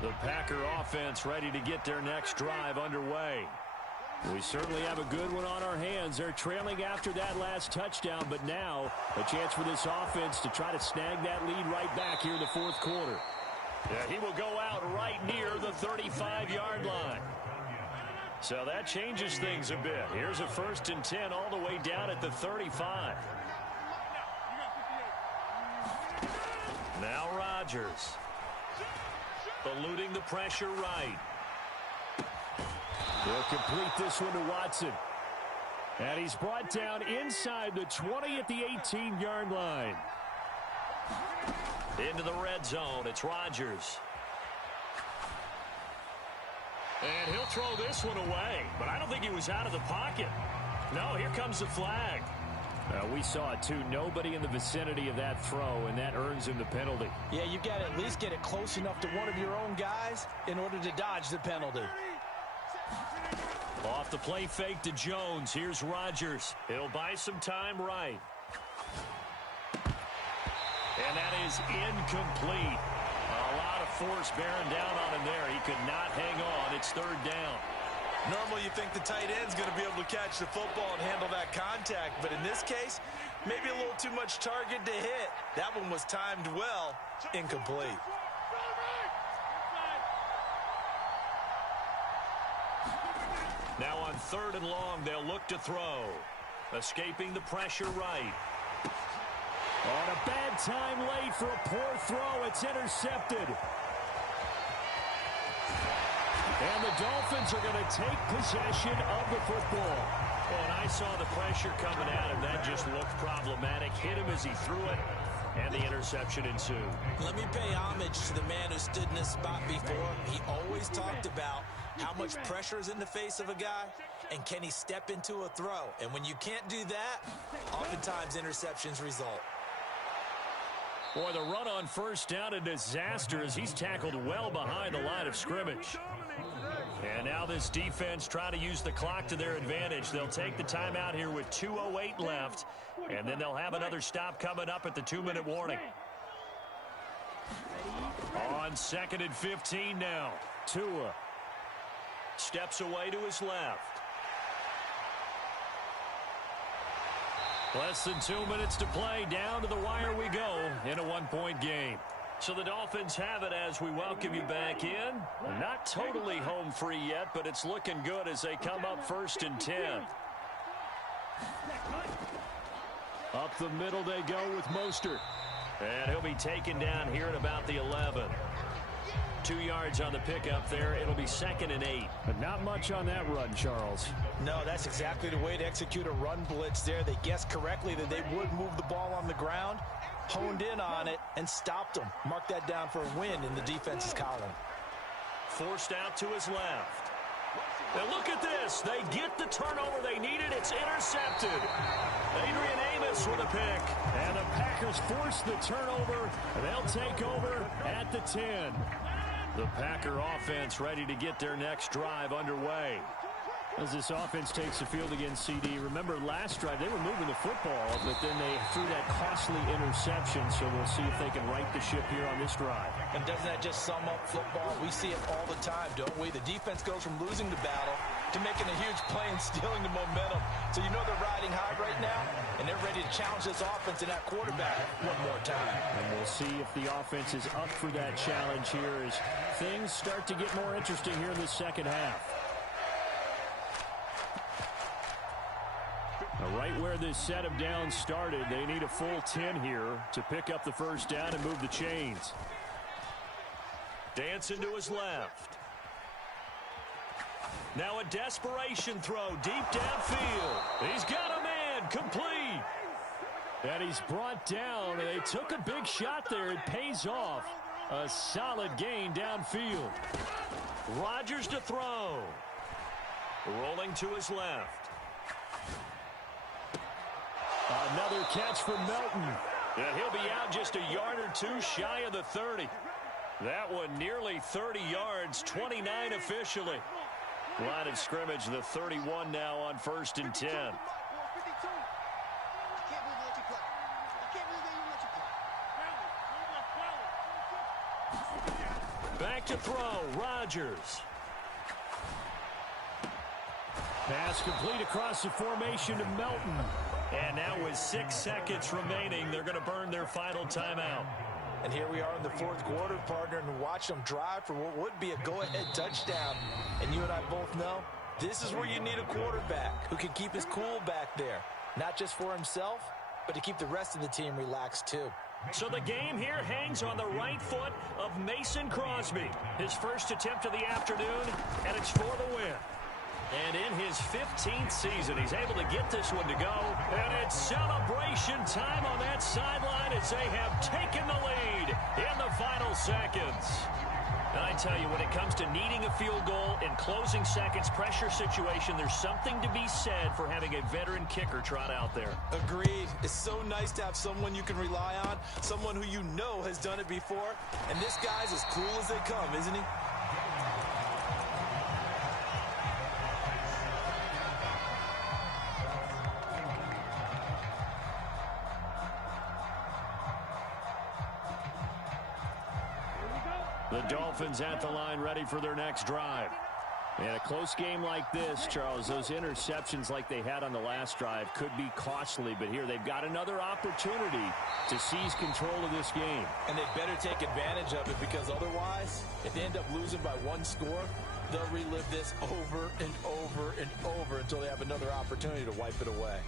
The Packer offense ready to get their next drive underway. We certainly have a good one on our hands. They're trailing after that last touchdown, but now a chance for this offense to try to snag that lead right back here in the 4th quarter. Yeah, he will go out right near the 35-yard line. So that changes things a bit. Here's a 1st and 10 all the way down at the 35. Now Rodgers. Eluding the pressure right. They'll complete this one to Watson. And he's brought down inside the 20 at the 18-yard line. Into the red zone. It's Rodgers. And he'll throw this one away. But I don't think he was out of the pocket. No, here comes the flag. We saw it too. Nobody in the vicinity of that throw, and that earns him the penalty. Yeah, you've got to at least get it close enough to one of your own guys in order to dodge the penalty. Off the play fake to Jones. Here's Rodgers. He'll buy some time right. And that is incomplete. A lot of force bearing down on him there. He could not hang on. It's 3rd down. Normally you think the tight end's going to be able to catch the football and handle that contact, but in this case, maybe a little too much target to hit. That one was timed well, incomplete. Now on 3rd and long, they'll look to throw. Escaping the pressure right. On a bad time late for a poor throw. It's intercepted. And the Dolphins are going to take possession of the football. Oh, and I saw the pressure coming at him. That just looked problematic. Hit him as he threw it, and the interception ensued. Let me pay homage to the man who stood in this spot before. He always talked about how much pressure is in the face of a guy, and can he step into a throw. And when you can't do that, oftentimes interceptions result. Boy, the run on 1st down, a disaster as he's tackled well behind the line of scrimmage. And now this defense trying to use the clock to their advantage. They'll take the timeout here with 2:08 left, and then they'll have another stop coming up at the 2-minute warning. On 2nd and 15 now. Tua steps away to his left. Less than 2 minutes to play. Down to the wire we go in a 1-point game. So the Dolphins have it as we welcome you back in. Not totally home free yet, but it's looking good as they come up 1st and 10. Up the middle they go with Mostert. And he'll be taken down here at about the 11. 2 yards on the pickup there. It'll be 2nd and 8. But not much on that run, Charles. No, that's exactly the way to execute a run blitz there. They guessed correctly that they would move the ball on the ground, honed in on it, and stopped them. Mark that down for a win in the defense's column. Forced out to his left. Now look at this. They get the turnover they needed. It's intercepted. Adrian Amos with a pick. And the Packers force the turnover. They'll take over at the 10. The Packer offense ready to get their next drive underway. As this offense takes the field against CD, remember last drive they were moving the football, but then they threw that costly interception, so we'll see if they can right the ship here on this drive. And doesn't that just sum up football? We see it all the time, don't we? The defense goes from losing the battle to making a huge play and stealing the momentum. So you know they're riding high right now, and they're ready to challenge this offense and that quarterback one more time. And we'll see if the offense is up for that challenge here as things start to get more interesting here in the second half. Now, right where this set of downs started, they need a full 10 here to pick up the 1st down and move the chains. Dancing to his left. Now a desperation throw deep downfield. He's got a man, complete. And he's brought down, and they took a big shot there. It pays off. A solid gain downfield. Rodgers to throw. Rolling to his left. Another catch from Melton. And he'll be out just a yard or two shy of the 30. That one nearly 30 yards, 29 officially. Line of scrimmage, the 31 now on 1st and 10. Back to throw, Rodgers. Pass complete across the formation to Melton. And now with 6 seconds remaining, they're going to burn their final timeout. And here we are in the 4th quarter, partner, and watch them drive for what would be a go-ahead touchdown. And you and I both know this is where you need a quarterback who can keep his cool back there. Not just for himself, but to keep the rest of the team relaxed too. So the game here hangs on the right foot of Mason Crosby. His first attempt of the afternoon, and it's for the win. And in his 15th season, he's able to get this one to go. And it's celebration time on that sideline as they have taken the lead in the final seconds. And I tell you, when it comes to needing a field goal in closing seconds, pressure situation, there's something to be said for having a veteran kicker trot out there. Agreed. It's so nice to have someone you can rely on, someone who you know has done it before. And this guy's as cool as they come, isn't he? The Dolphins at the line ready for their next drive. In a close game like this, Charles, those interceptions like they had on the last drive could be costly, but here they've got another opportunity to seize control of this game. And they better take advantage of it, because otherwise, if they end up losing by one score, they'll relive this over and over and over until they have another opportunity to wipe it away.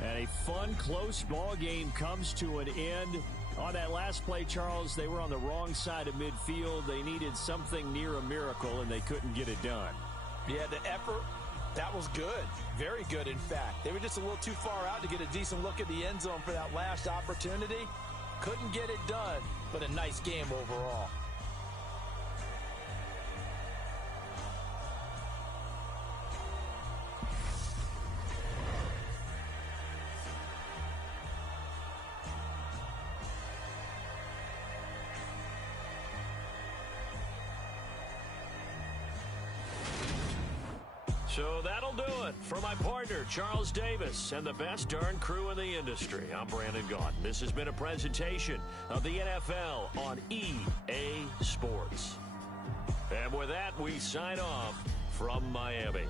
And a fun, close ball game comes to an end. On that last play, Charles, they were on the wrong side of midfield. They needed something near a miracle, and they couldn't get it done. Yeah, the effort, that was good. Very good, in fact. They were just a little too far out to get a decent look at the end zone for that last opportunity. Couldn't get it done, but a nice game overall. So that'll do it for my partner, Charles Davis, and the best darn crew in the industry. I'm Brandon Gaudin. This has been a presentation of the NFL on EA Sports. And with that, we sign off from Miami.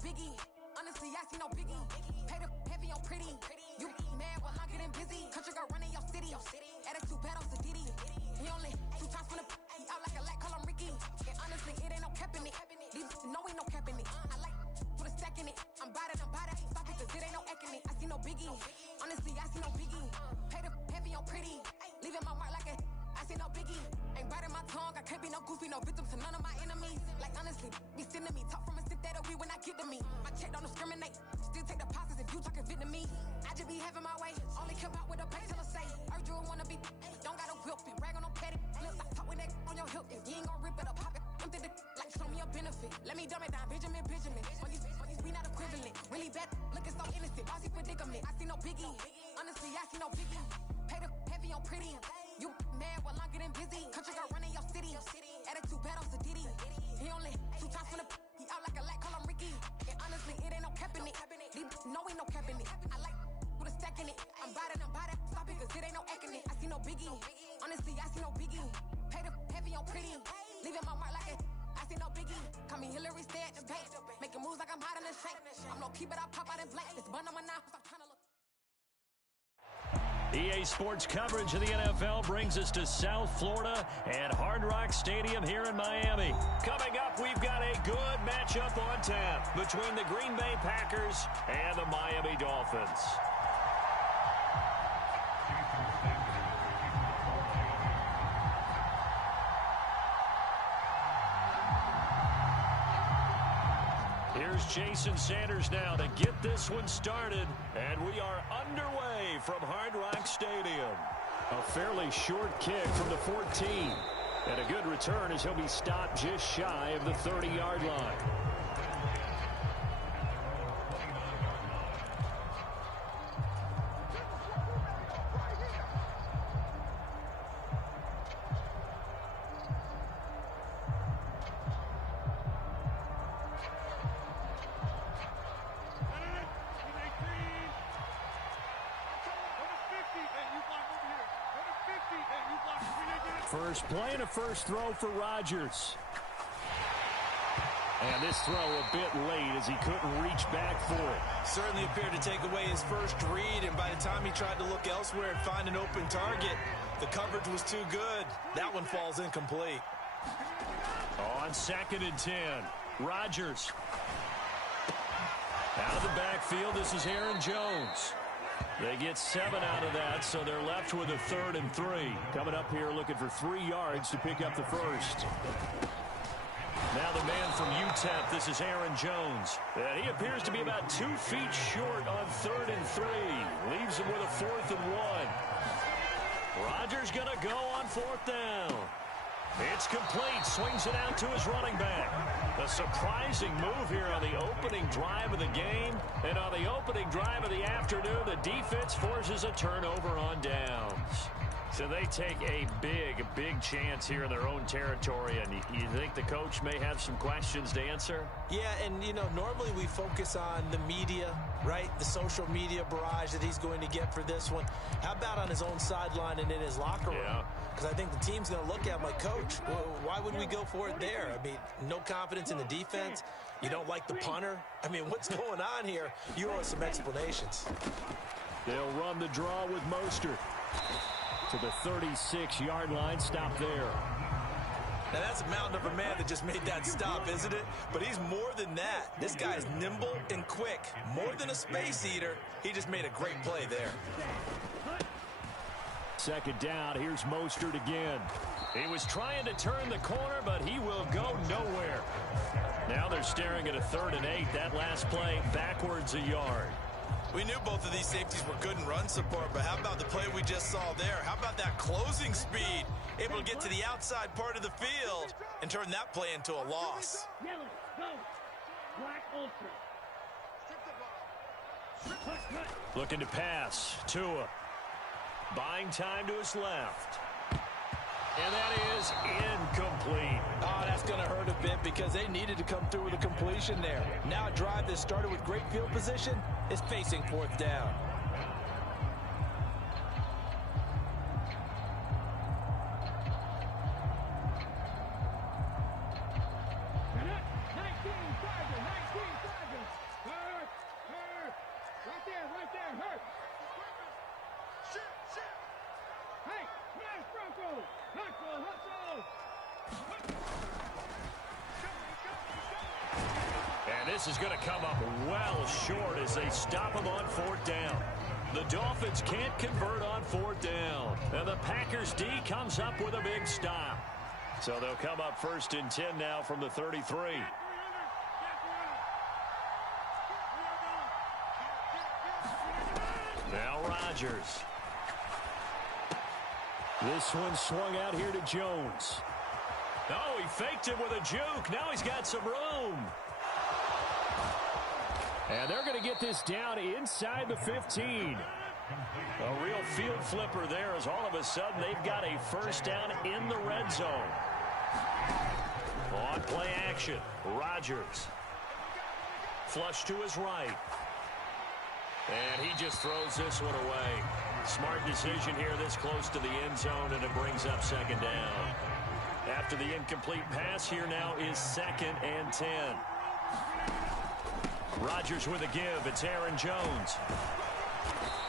Biggie, honestly, I see no biggie. Pay the heavy on pretty. You mad while I'm getting busy. Country girl running your city. Attitude bad on Diddy. He only 2 times from the he out like a lack, call him Ricky. And honestly, it ain't no cap in it. These know ain't no cap in it. I like put a stack in it. I'm bout it. Stop it, cause it ain't no eck in it. I see no biggie. Honestly, I see no biggie. Pay the heavy on pretty. Leaving my mark like a I see no biggie. Ain't biting my tongue. I can't be no goofy, no victim to none of my enemies. Like honestly, be sending me talk from a sit that we when I get to me. My check don't discriminate. Still take deposits if you talking Vietnamese. I just be having my way. Only care about what the pay till I say. Urge you wanna be. Don't gotta whip it. Rag on no petty. Lips I talk with that on your hip. If you ain't gon' rip it up, pop it. Empty the like show me a benefit. Let me dumb it down. Benjamin. Money's we not equivalent. Really bad. Looking so innocent. Bossy predicament. I see no biggie. Honestly, I see no biggie. Pay the heavy on pretty. You mad while I'm getting busy. Country girl running your city. Attitude bad on Diddy. He only 2 times from the he out like a lack, call him Ricky. And honestly, it ain't no cap in it. These know ain't no cap in it. I like with a stack in it. I'm bout it. Stop it, cause it ain't no eck in it. I see no biggie. Honestly, I see no biggie. Pay the heavy on pretty. Leaving my mark like a I see no biggie. Call me Hillary, stay at the bank. Making moves like I'm hot in the shank. I'm low key, but I pop out in blank. This bun on my knife. Stop trying to look. EA Sports coverage of the NFL brings us to South Florida and Hard Rock Stadium here in Miami. Coming up, we've got a good matchup on tap between the Green Bay Packers and the Miami Dolphins. Here's Jason Sanders now to get this one started, and we are underway from Hard Rock Stadium. A fairly short kick from the 14, and a good return as he'll be stopped just shy of the 30-yard line. First play and a first throw for Rodgers. And this throw a bit late as he couldn't reach back for it. Certainly appeared to take away his first read, and by the time he tried to look elsewhere and find an open target, the coverage was too good. That one falls incomplete. On 2nd and 10, Rodgers. Out of the backfield, this is Aaron Jones. They get 7 out of that, so they're left with a 3rd and 3. Coming up here looking for 3 yards to pick up the first. Now the man from UTEP, this is Aaron Jones. And he appears to be about 2 feet short on 3rd and 3. Leaves him with a 4th and 1. Rodgers going to go on 4th down. It's complete. Swings it out to his running back. A surprising move here on the opening drive of the game. And on the opening drive of the afternoon, the defense forces a turnover on downs. So they take a big chance here in their own territory. And you think the coach may have some questions to answer? Yeah, and, you know, normally we focus on the media, right? The social media barrage that he's going to get for this one. How about on his own sideline and in his locker room? Yeah. Because I think the team's going to look at him like, Coach, why would we go for it there? I mean, no confidence in the defense. You don't like the punter. I mean, what's going on here? You owe us some explanations. They'll run the draw with Mostert to the 36-yard line. Stop there. Now, that's a mountain of a man that just made that stop, isn't it? But he's more than that. This guy is nimble and quick. More than a space eater. He just made a great play there. Second down. Here's Mostert again. He was trying to turn the corner, but he will go nowhere. Now they're staring at a 3rd and 8. That last play backwards a yard. We knew both of these safeties were good in run support, but how about the play we just saw there? How about that closing speed? Able to get to the outside part of the field and turn that play into a loss. Yellow, go. Black ultra. Looking to pass. Tua. Buying time to his left. And that is incomplete. Oh, that's going to hurt a bit because they needed to come through with a completion there. Now a drive that started with great field position is facing 4th down. And this is going to come up well short as they stop him on 4th down. The Dolphins can't convert on 4th down. And the Packers D comes up with a big stop. So they'll come up 1st and 10 now from the 33. Now Rodgers. This one swung out here to Jones. Oh, he faked him with a juke. Now he's got some room. And they're going to get this down inside the 15. A real field flipper there as all of a sudden they've got a 1st down in the red zone. On play action, Rodgers. Flush to his right. And he just throws this one away. Smart decision here this close to the end zone, and it brings up 2nd down. After the incomplete pass, here now is 2nd and 10. Rodgers with a give. It's Aaron Jones.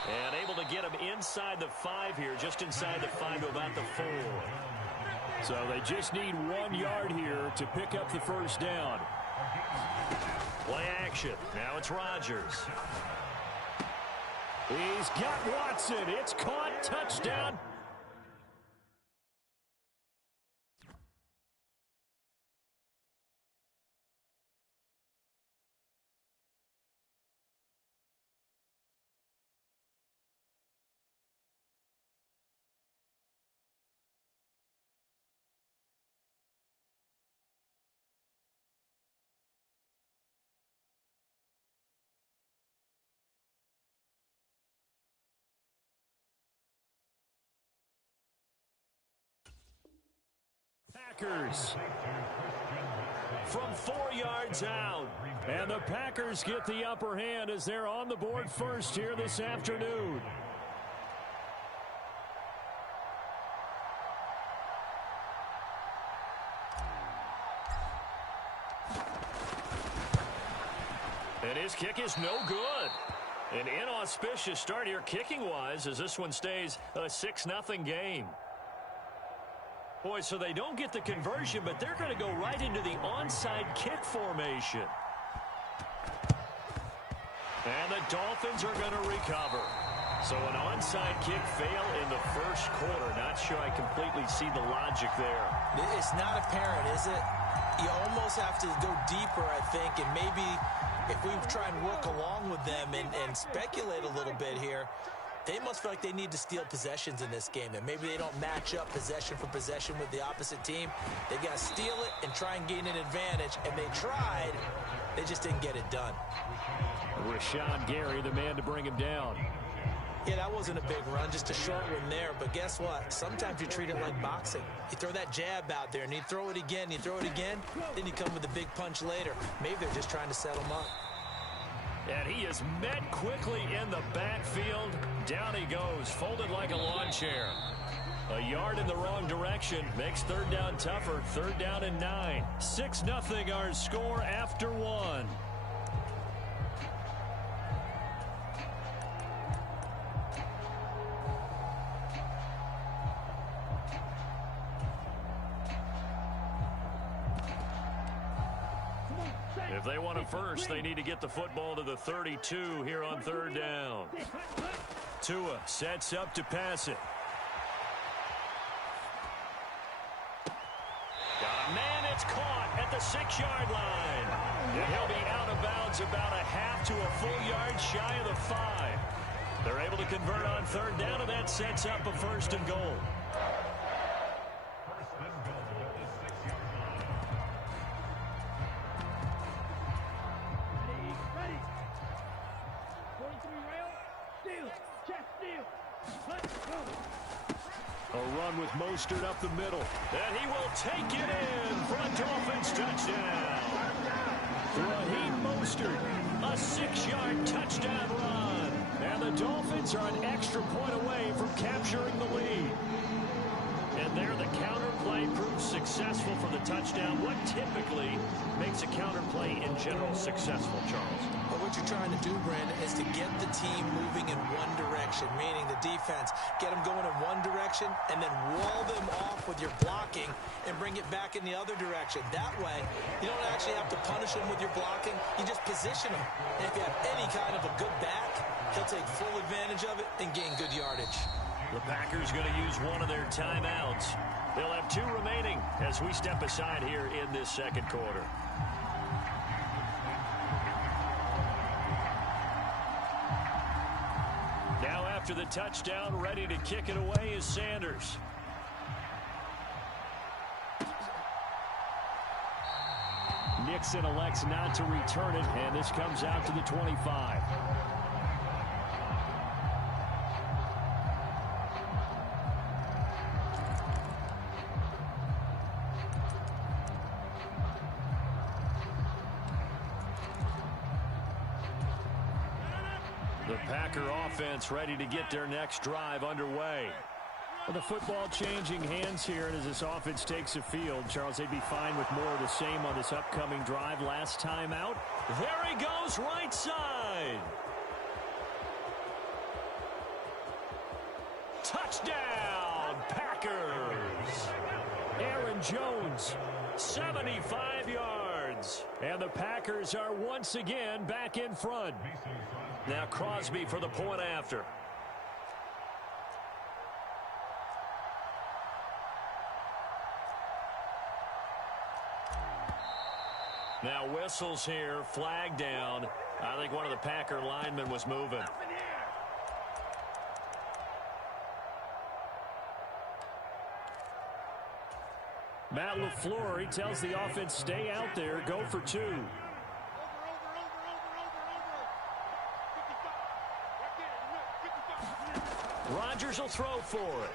And able to get him inside the 5 here, just inside the 5 to about the 4. So they just need 1 yard here to pick up the 1st down. Play action. Now it's Rodgers. He's got Watson. It's caught. Touchdown. Packers from 4 yards out. And the Packers get the upper hand as they're on the board first here this afternoon. And his kick is no good. An inauspicious start here kicking-wise as this one stays a 6-0 game. Boy, so they don't get the conversion, but they're going to go right into the onside kick formation. And the Dolphins are going to recover. So an onside kick fail in the 1st quarter. Not sure I completely see the logic there. It's not apparent, is it? You almost have to go deeper, I think, and maybe if we try and work along with them and speculate a little bit here, They must feel like they need to steal possessions in this game. That maybe they don't match up possession for possession with the opposite team. They got to steal it and try and gain an advantage. And they tried. They just didn't get it done. Rashawn Gary, the man to bring him down. Yeah, that wasn't a big run, just a short one there. But guess what? Sometimes you treat it like boxing. You throw that jab out there, and you throw it again, you throw it again, then you come with a big punch later. Maybe they're just trying to settle him up. And he is met quickly in the backfield. Down he goes, folded like a lawn chair. A yard in the wrong direction makes third down tougher. Third down and 9. 6-0 our score after 1. If they want a first, they need to get the football to the 32 here on third down. Tua sets up to pass it. Got a man, it's caught at the 6-yard line. And he'll be out of bounds about a half to a full yard shy of the 5. They're able to convert on third down, and that sets up a first and goal. A run with Mostert up the middle. And he will take it in for a Dolphins touchdown. Raheem Mostert, a 6-yard touchdown run. And the Dolphins are an extra point away from capturing the lead. And there the counterplay proves successful for the touchdown. What typically makes a counterplay in general successful, Charles? Well, what you're trying to do, Brandon, is to get the team moving in one direction, meaning the defense, get them going in one direction and then wall them off with your blocking and bring it back in the other direction. That way, you don't actually have to punish them with your blocking. You just position them. And if you have any kind of a good back, he'll take full advantage of it and gain good yardage. The Packers going to use one of their timeouts. They'll have 2 remaining as we step aside here in this second quarter. Now after the touchdown, ready to kick it away is Sanders. Nixon elects not to return it, and this comes out to the 25. The Packer offense ready to get their next drive underway. Well, the football changing hands here, and as this offense takes the field, Charles, they'd be fine with more of the same on this upcoming drive. Last time out, there he goes, right side. Touchdown, Packers. Aaron Jones, 75 yards. And the Packers are once again back in front. Now Crosby for the point after. Now whistles here, flag down. I think one of the Packer linemen was moving. Matt LaFleur, he tells the offense, stay out there, go for 2. Rodgers will throw for it.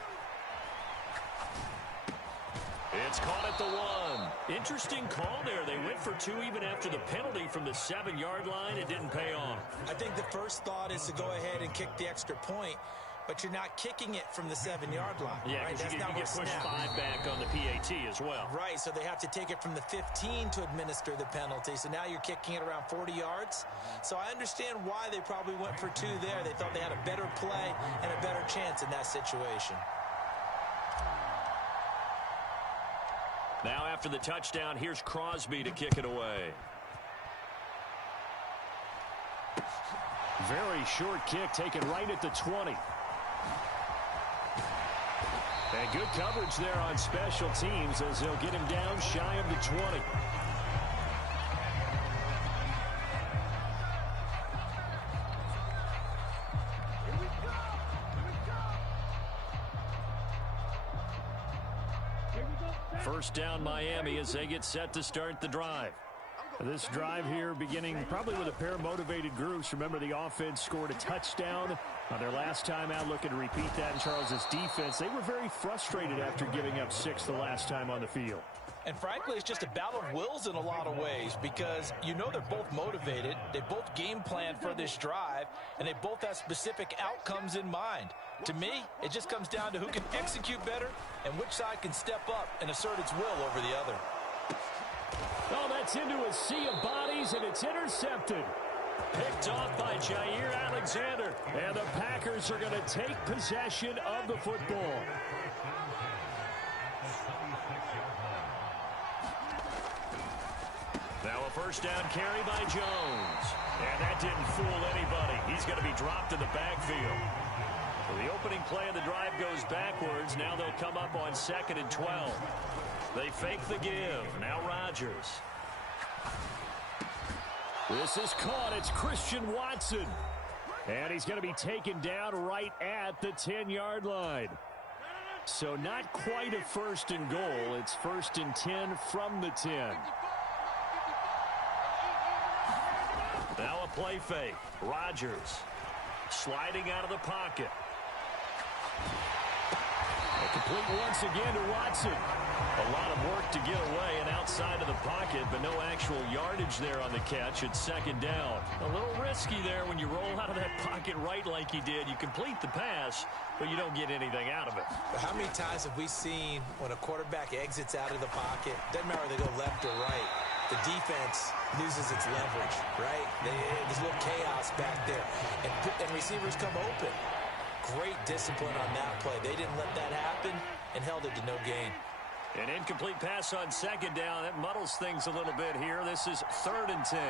It's caught at the 1. Interesting call there. They went for 2 even after the penalty from the 7-yard line. It didn't pay off. I think the first thought is to go ahead and kick the extra point, but you're not kicking it from the 7-yard line. Yeah, right? That's you get pushed 5 back on the PAT as well. Right, so they have to take it from the 15 to administer the penalty. So now you're kicking it around 40 yards. So I understand why they probably went for 2 there. They thought they had a better play and a better chance in that situation. Now after the touchdown, here's Crosby to kick it away. Very short kick taken right at the 20. And good coverage there on special teams as they'll get him down shy of the 20. down Miami as they get set to start the drive. This drive here beginning probably with a pair of motivated groups. Remember, the offense scored a touchdown on their last time out, looking to repeat that in Charles' defense. They were very frustrated after giving up 6 the last time on the field. And frankly, it's just a battle of wills in a lot of ways because you know they're both motivated. They both game plan for this drive, and they both have specific outcomes in mind. To me, it just comes down to who can execute better and which side can step up and assert its will over the other. Oh, that's into a sea of bodies, and it's intercepted. Picked off by Jair Alexander. And the Packers are going to take possession of the football. Now a first down carry by Jones. And that didn't fool anybody. He's going to be dropped in the backfield. Well, the opening play of the drive goes backwards. Now they'll come up on 2nd and 12. They fake the give. Now Rodgers. This is caught. It's Christian Watson. And he's going to be taken down right at the 10-yard line. So not quite a 1st and goal. It's 1st and 10 from the 10. Now a play fake. Rodgers sliding out of the pocket. A complete once again to Watson. A lot of work to get away and outside of the pocket, but no actual yardage there on the catch. It's 2nd down. A little risky there when you roll out of that pocket right like he did. You complete the pass, but you don't get anything out of it. But how many times have we seen when a quarterback exits out of the pocket, doesn't matter whether they go left or right, the defense loses its leverage, right? There's a little chaos back there, and receivers come open. Great discipline on that play. They didn't let that happen and held it to no gain. An incomplete pass on 2nd down. That muddles things a little bit here. This is 3rd and 10.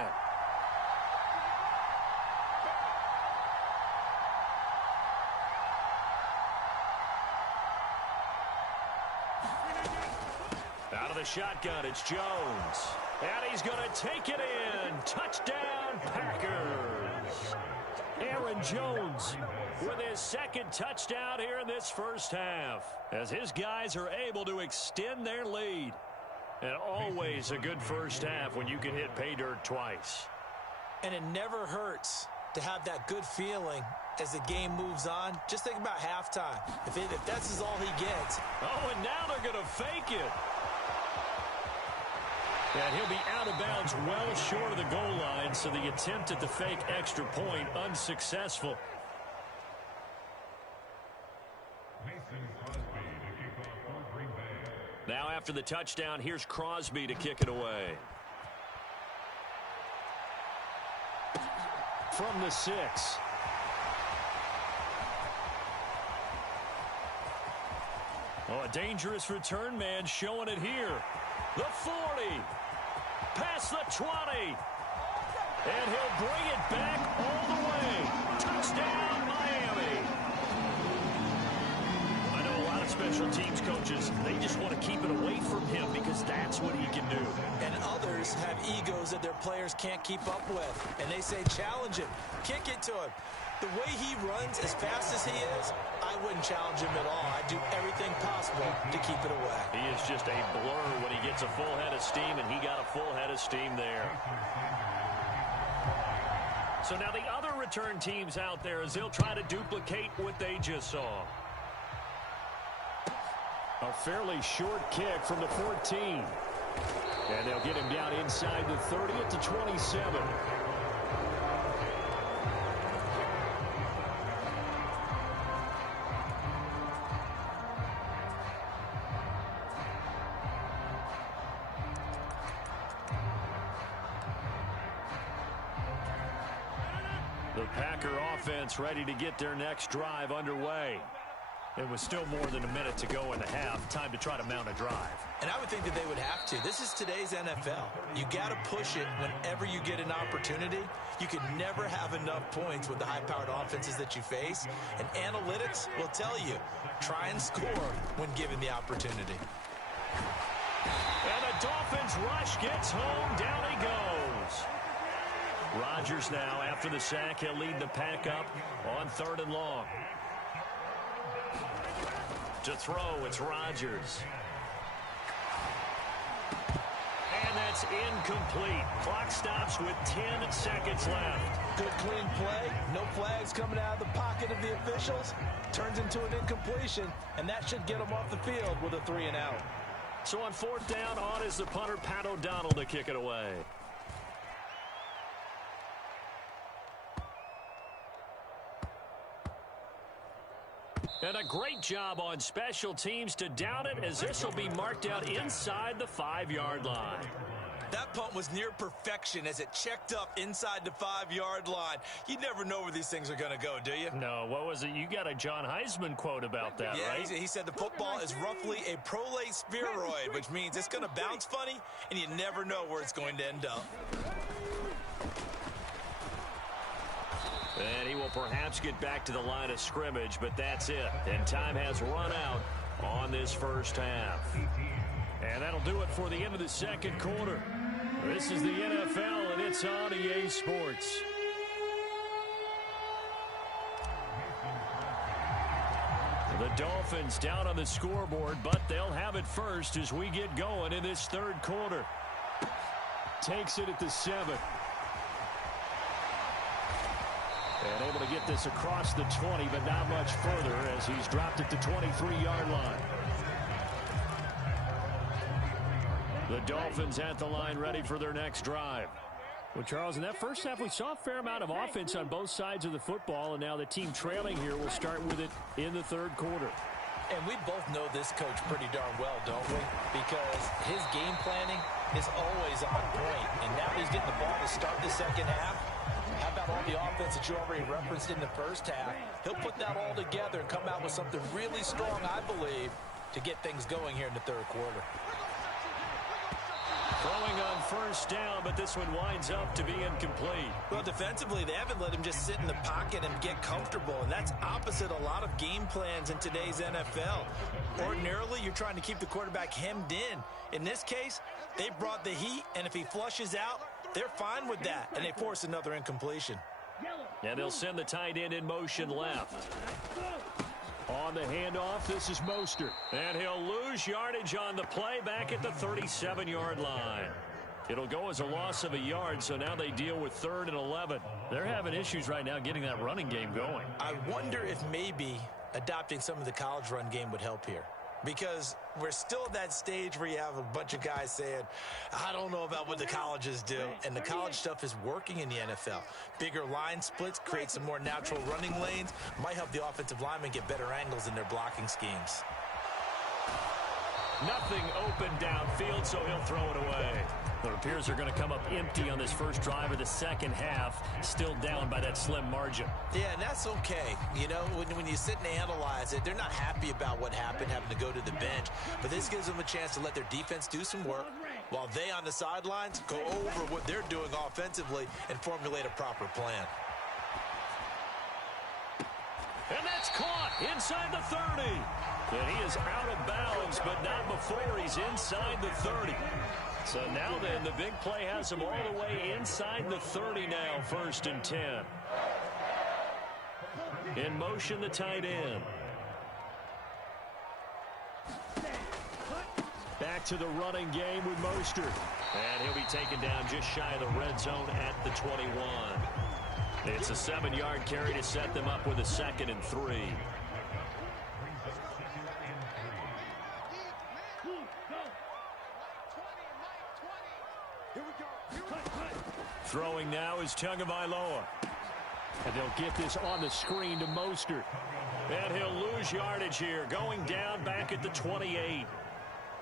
Out of the shotgun, it's Jones. And he's going to take it in. Touchdown, Packers. Aaron Jones with his 2nd touchdown here in this first half, as his guys are able to extend their lead. And always a good first half when you can hit pay dirt twice. And it never hurts to have that good feeling as the game moves on. Just think about halftime. If that's all he gets. Oh, and now they're going to fake it. And he'll be out of bounds well short of the goal line, so the attempt at the fake extra point unsuccessful. Now after the touchdown, here's Crosby to kick it away. From the 6. Oh, a dangerous return man showing it here. The 40. Past the 20. And he'll bring it back all the way. Touchdown, Miami. I know a lot of special teams coaches, they just want to keep it away from him because that's what he can do. And others have egos that their players can't keep up with. And they say, challenge him. Kick it to him. The way he runs as fast as he is, I wouldn't challenge him at all. I'd do everything possible to keep it away. He is just a blur when he gets a full head of steam, and he got a full head of steam there. So now the other return teams out there, as they'll try to duplicate what they just saw. A fairly short kick from the 14. And they'll get him down inside the 30 at the 27. The Packer offense ready to get their next drive underway. It was still more than a minute to go in the half. Time to try to mount a drive. And I would think that they would have to. This is today's NFL. You got to push it whenever you get an opportunity. You can never have enough points with the high-powered offenses that you face. And analytics will tell you, try and score when given the opportunity. And the Dolphins rush gets home. Down he goes. Rodgers now, after the sack, he'll lead the pack up on 3rd and long. To throw, it's Rodgers. It's incomplete. Clock stops with 10 seconds left. Good clean play. No flags coming out of the pocket of the officials. Turns into an incompletion, and that should get them off the field with a 3-and-out. So on fourth down, on is the punter, Pat O'Donnell, to kick it away. And a great job on special teams to down it, as this will be marked out inside the 5-yard line. That punt was near perfection as it checked up inside the 5-yard line. You never know where these things are going to go, do you? No, what was it? You got a John Heisman quote about that, yeah, right? He said the football is roughly a prolate spheroid, which means it's going to bounce funny, and you never know where it's going to end up. And he will perhaps get back to the line of scrimmage, but that's it. And time has run out on this first half. And that'll do it for the end of the second quarter. This is the NFL, and it's on EA Sports. The Dolphins down on the scoreboard, but they'll have it first as we get going in this third quarter. Takes it at the 7. And able to get this across the 20, but not much further as he's dropped at the 23-yard line. The Dolphins at the line, ready for their next drive. Well, Charles, in that first half, we saw a fair amount of offense on both sides of the football, and now the team trailing here will start with it in the third quarter. And we both know this coach pretty darn well, don't we? Because his game planning is always on point. And now he's getting the ball to start the second half. How about all the offense that you already referenced in the first half? He'll put that all together and come out with something really strong, I believe, to get things going here in the third quarter. Throwing on first down, but this one winds up to be incomplete. Well, defensively, they haven't let him just sit in the pocket and get comfortable, and that's opposite a lot of game plans in today's NFL. Ordinarily, you're trying to keep the quarterback hemmed in. In this case, they brought the heat, and if he flushes out, they're fine with that, and they force another incompletion. And they'll send the tight end in motion left. On the handoff, this is Mostert. And he'll lose yardage on the play back at the 37-yard line. It'll go as a loss of a yard, so now they deal with 3rd and 11. They're having issues right now getting that running game going. I wonder if maybe adopting some of the college run game would help here. Because we're still at that stage where you have a bunch of guys saying, I don't know about what the colleges do. And the college stuff is working in the NFL. Bigger line splits, create some more natural running lanes. Might help the offensive linemen get better angles in their blocking schemes. Nothing open downfield, so he'll throw it away. It appears they're going to come up empty on this first drive of the second half, still down by that slim margin. Yeah, and that's okay. You know, when you sit and analyze it, they're not happy about what happened, having to go to the bench. But this gives them a chance to let their defense do some work while they on the sidelines go over what they're doing offensively and formulate a proper plan. And that's caught inside the 30. And he is out of bounds, but not before he's inside the 30. So now then, the big play has him all the way inside the 30 now, 1st and 10. In motion, the tight end. Back to the running game with Mostert. And he'll be taken down just shy of the red zone at the 21. It's a 7-yard carry to set them up with a 2nd and 3. Throwing now is Tagovailoa. And they'll get this on the screen to Mostert. And he'll lose yardage here, going down back at the 28.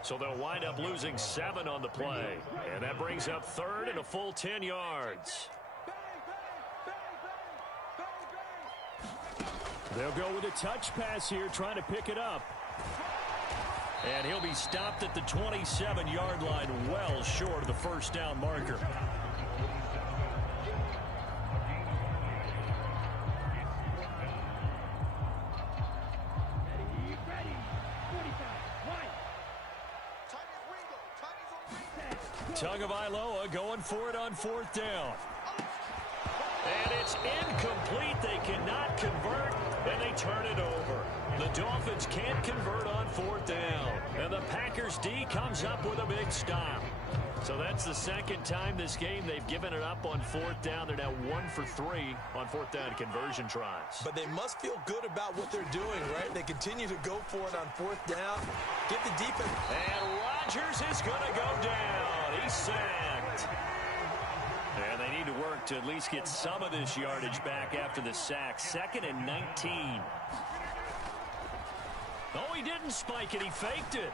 So they'll wind up losing 7 on the play. And that brings up 3rd and a full 10 yards. They'll go with a touch pass here, trying to pick it up. And he'll be stopped at the 27-yard line, well short of the first down marker. Tagovailoa going for it on 4th down. And it's incomplete. They cannot convert, and they turn it over. The Dolphins can't convert on 4th down. And the Packers D comes up with a big stop. So that's the second time this game they've given it up on 4th down. They're now 1 for 3 on 4th down conversion tries. But they must feel good about what they're doing, right? They continue to go for it on 4th down. Get the defense. And Rodgers is going to go down. He's sacked. And they need to work to at least get some of this yardage back after the sack. 2nd and 19. Oh, he didn't spike it. He faked it.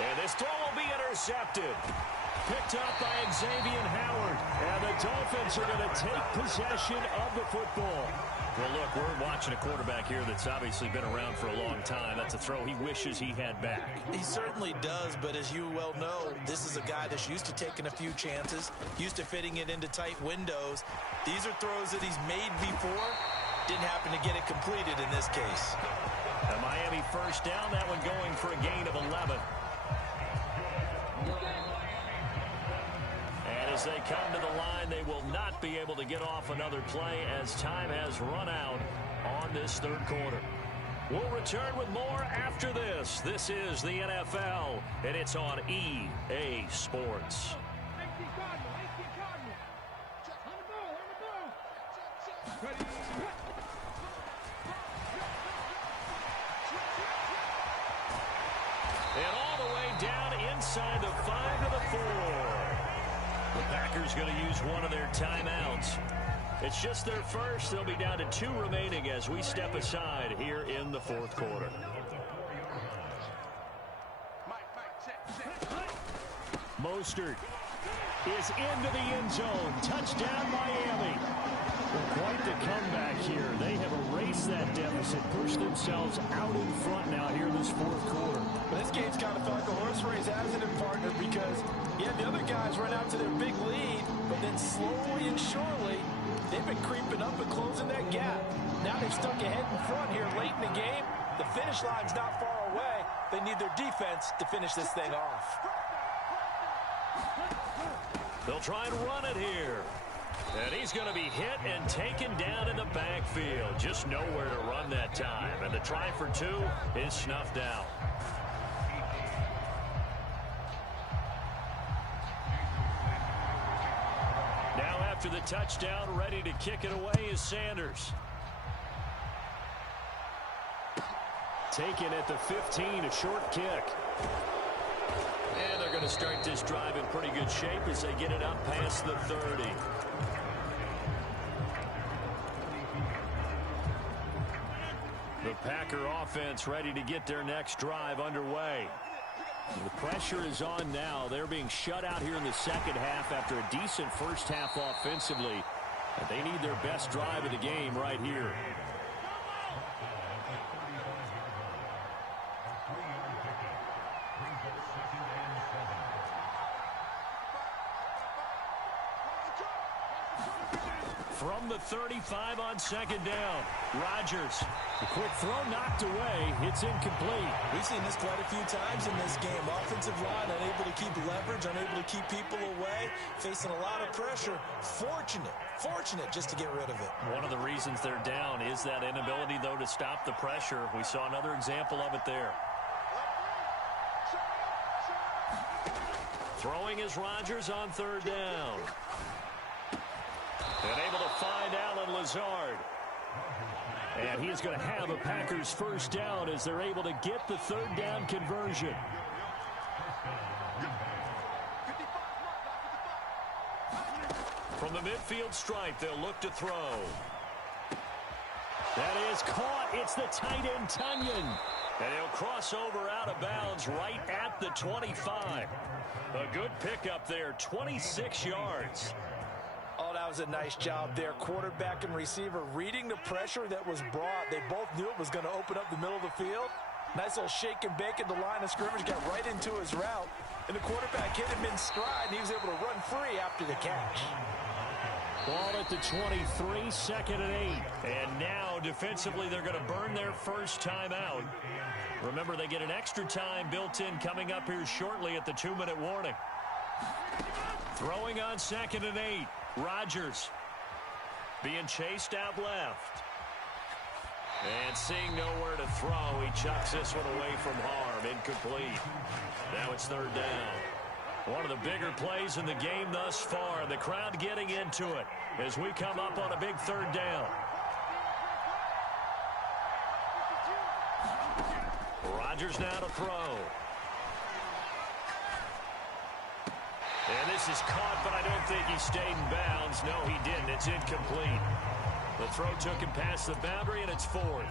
And this throw will be intercepted. Picked up by Xavier Howard. And the Dolphins are going to take possession of the football. Well, look, we're watching a quarterback here that's obviously been around for a long time. That's a throw he wishes he had back. He certainly does, but as you well know, this is a guy that's used to taking a few chances, used to fitting it into tight windows. These are throws that he's made before. Didn't happen to get it completed in this case. A Miami first down, that one going for a gain of 11. And as they come to the line, they will not be able to get off another play as time has run out on this 3rd quarter. We'll return with more after this. This is the NFL, and it's on EA Sports. And all the way down inside the 5 to the 4. The Packers going to use one of their timeouts. It's just their first. They'll be down to 2 remaining as we step aside here in the 4th quarter. Mostert is into the end zone. Touchdown, Miami. Well, quite the comeback here. They have erased that deficit, pushed themselves out in front now here in this 4th quarter. But this game's kind of felt like a horse race, hasn't it, partner? Because, yeah, the other guys run out to their big lead, but then slowly and surely, they've been creeping up and closing that gap. Now they've stuck ahead in front here late in the game. The finish line's not far away. They need their defense to finish this thing off. They'll try and run it here. And he's going to be hit and taken down in the backfield. Just nowhere to run that time. And the try for 2 is snuffed out. Now after the touchdown, ready to kick it away is Sanders. Taken at the 15, a short kick. And they're going to start this drive in pretty good shape as they get it up past the 30. The Packer offense ready to get their next drive underway. The pressure is on now. They're being shut out here in the second half after a decent first half offensively. And they need their best drive of the game right here. From the 35 on 2nd down, Rodgers. The quick throw knocked away. It's incomplete. We've seen this quite a few times in this game. Offensive line unable to keep leverage, unable to keep people away, facing a lot of pressure. Fortunate just to get rid of it. One of the reasons they're down is that inability, though, to stop the pressure. We saw another example of it there. Throwing is Rodgers on 3rd down. And able to find Allen Lazard. And he's going to have a Packers first down as they're able to get the 3rd down conversion. From the midfield stripe, they'll look to throw. That is caught. It's the tight end, Tunyon. And he'll cross over out of bounds right at the 25. A good pickup there, 26 yards. Oh, that was a nice job there. Quarterback and receiver reading the pressure that was brought. They both knew it was going to open up the middle of the field. Nice little shake and bake at the line of scrimmage. Got right into his route. And the quarterback hit him in stride, and he was able to run free after the catch. Ball at the 23, 2nd and 8. And now, defensively, they're going to burn their first timeout. Remember, they get an extra time built in coming up here shortly at the 2-minute warning. Throwing on 2nd and 8. Rodgers Being chased out left. And seeing nowhere to throw, he chucks this one away from harm. Incomplete. Now it's third down. One of the bigger plays in the game thus far. The crowd getting into it as we come up on a big third down. Rodgers now to throw. And this is caught, but I don't think he stayed in bounds. No, he didn't. It's incomplete. The throw took him past the boundary, and it's fourth.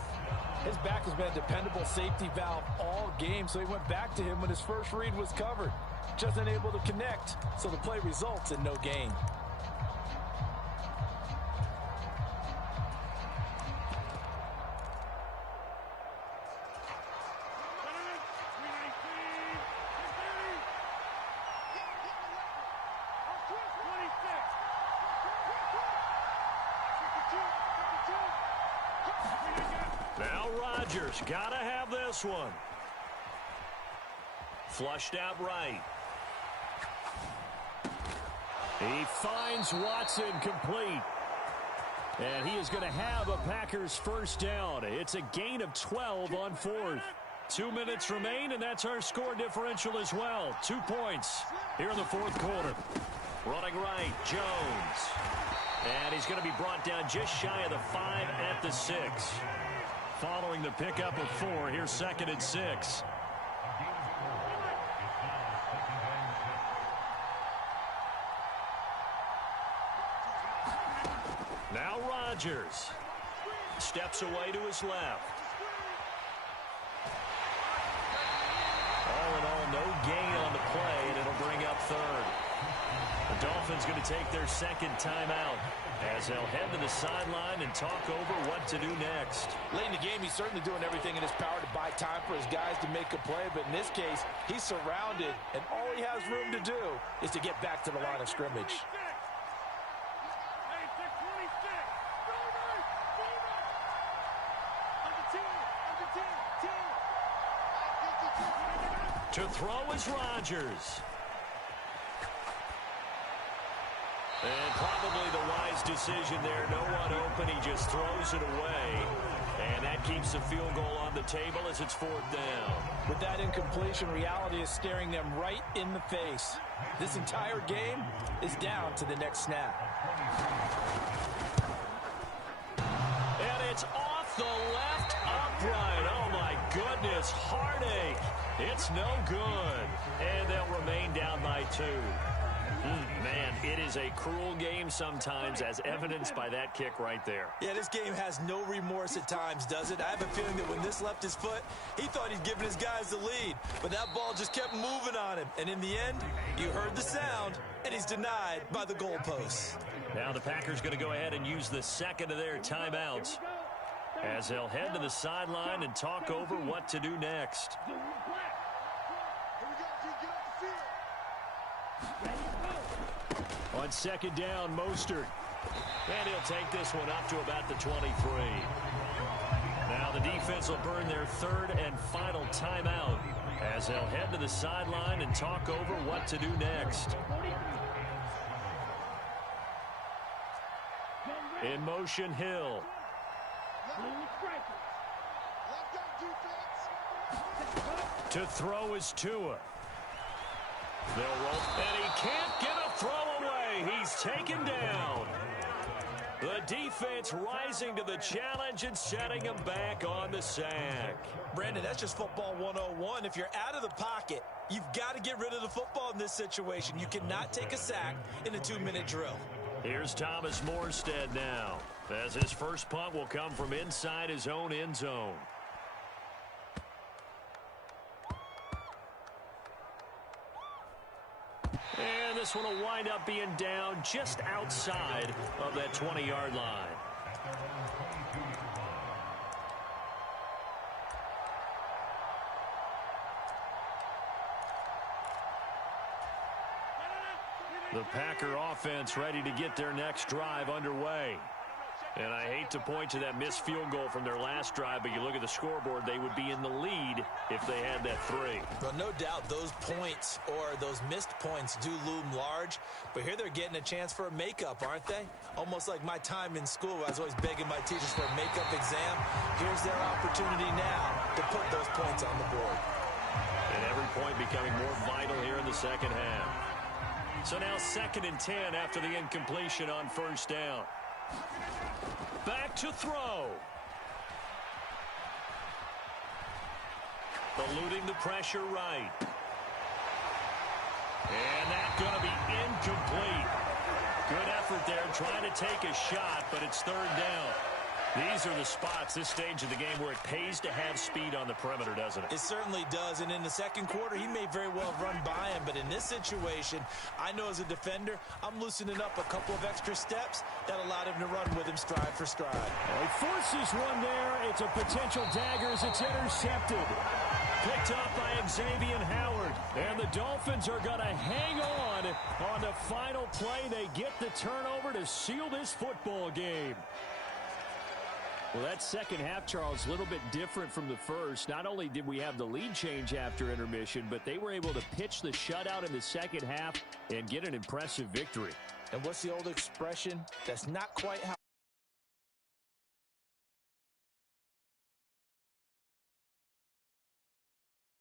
His back has been a dependable safety valve all game, so he went back to him when his first read was covered. Just unable to connect, so the play results in no gain. Now Rodgers, gotta have this one. Flushed out right. He finds Watson complete. And he is going to have a Packers first down. It's a gain of 12 on fourth. 2 minutes remain, and that's our score differential as well. 2 points here in the fourth quarter. Running right, Jones. And he's going to be brought down just shy of the 5 at the 6. Following the pickup of 4, here's second and 6. Now Rodgers steps away to his left. All in all, no gain on the play, and it'll bring up third. The Dolphins going to take their second timeout as they'll head to the sideline and talk over what to do next. Late in the game, he's certainly doing everything in his power to buy time for his guys to make a play, but in this case, he's surrounded, and all he has room to do is to get back to the line of scrimmage. To throw is Rodgers. And probably the wise decision there. No one open. He just throws it away. And that keeps the field goal on the table as it's fourth down. With that incompletion, reality is staring them right in the face. This entire game is down to the next snap. And it's off the left upright. Oh, my goodness. Heartache. It's no good. And they'll remain down by 2. Man, it is a cruel game sometimes, as evidenced by that kick right there. Yeah, this game has no remorse at times, does it? I have a feeling that when this left his foot, he thought he'd given his guys the lead. But that ball just kept moving on him. And in the end, you heard the sound, and he's denied by the goalposts. Now the Packers going to go ahead and use the second of their timeouts as they'll head to the sideline and talk over what to do next. On second down, Mostert. And he'll take this one up to about the 23. Now the defense will burn their third and final timeout as they'll head to the sideline and talk over what to do next. In motion, Hill. To throw is Tua. They'll roll, and he can't get a throw away. He's taken down. The defense rising to the challenge and setting him back on the sack. Brandon, that's just football 101. If you're out of the pocket, you've got to get rid of the football in this situation. You cannot take a sack in a 2-minute drill. Here's Thomas Morstead now, as his first punt will come from inside his own end zone. And this one will wind up being down just outside of that 20-yard line. The Packer offense ready to get their next drive underway. And I hate to point to that missed field goal from their last drive, but you look at the scoreboard, they would be in the lead if they had that 3. Well, no doubt those points or those missed points do loom large, but here they're getting a chance for a makeup, aren't they? Almost like my time in school, I was always begging my teachers for a makeup exam. Here's their opportunity now to put those points on the board. And every point becoming more vital here in the second half. So now 2nd and 10 after the incompletion on first down. Back to throw. Eluding the pressure right. And that's going to be incomplete. Good effort there trying to take a shot, but it's 3rd down. These are the spots, this stage of the game, where it pays to have speed on the perimeter, doesn't it? It certainly does, and in the second quarter, he may very well have run by him, but in this situation, I know as a defender, I'm loosening up a couple of extra steps that allowed him to run with him stride for stride. Well, he forces one there. It's a potential dagger as it's intercepted. Picked up by Xavier Howard. And the Dolphins are going to hang on the final play. They get the turnover to seal this football game. Well, that second half, Charles, a little bit different from the first. Not only did we have the lead change after intermission, but they were able to pitch the shutout in the second half and get an impressive victory. And what's the old expression? That's not quite how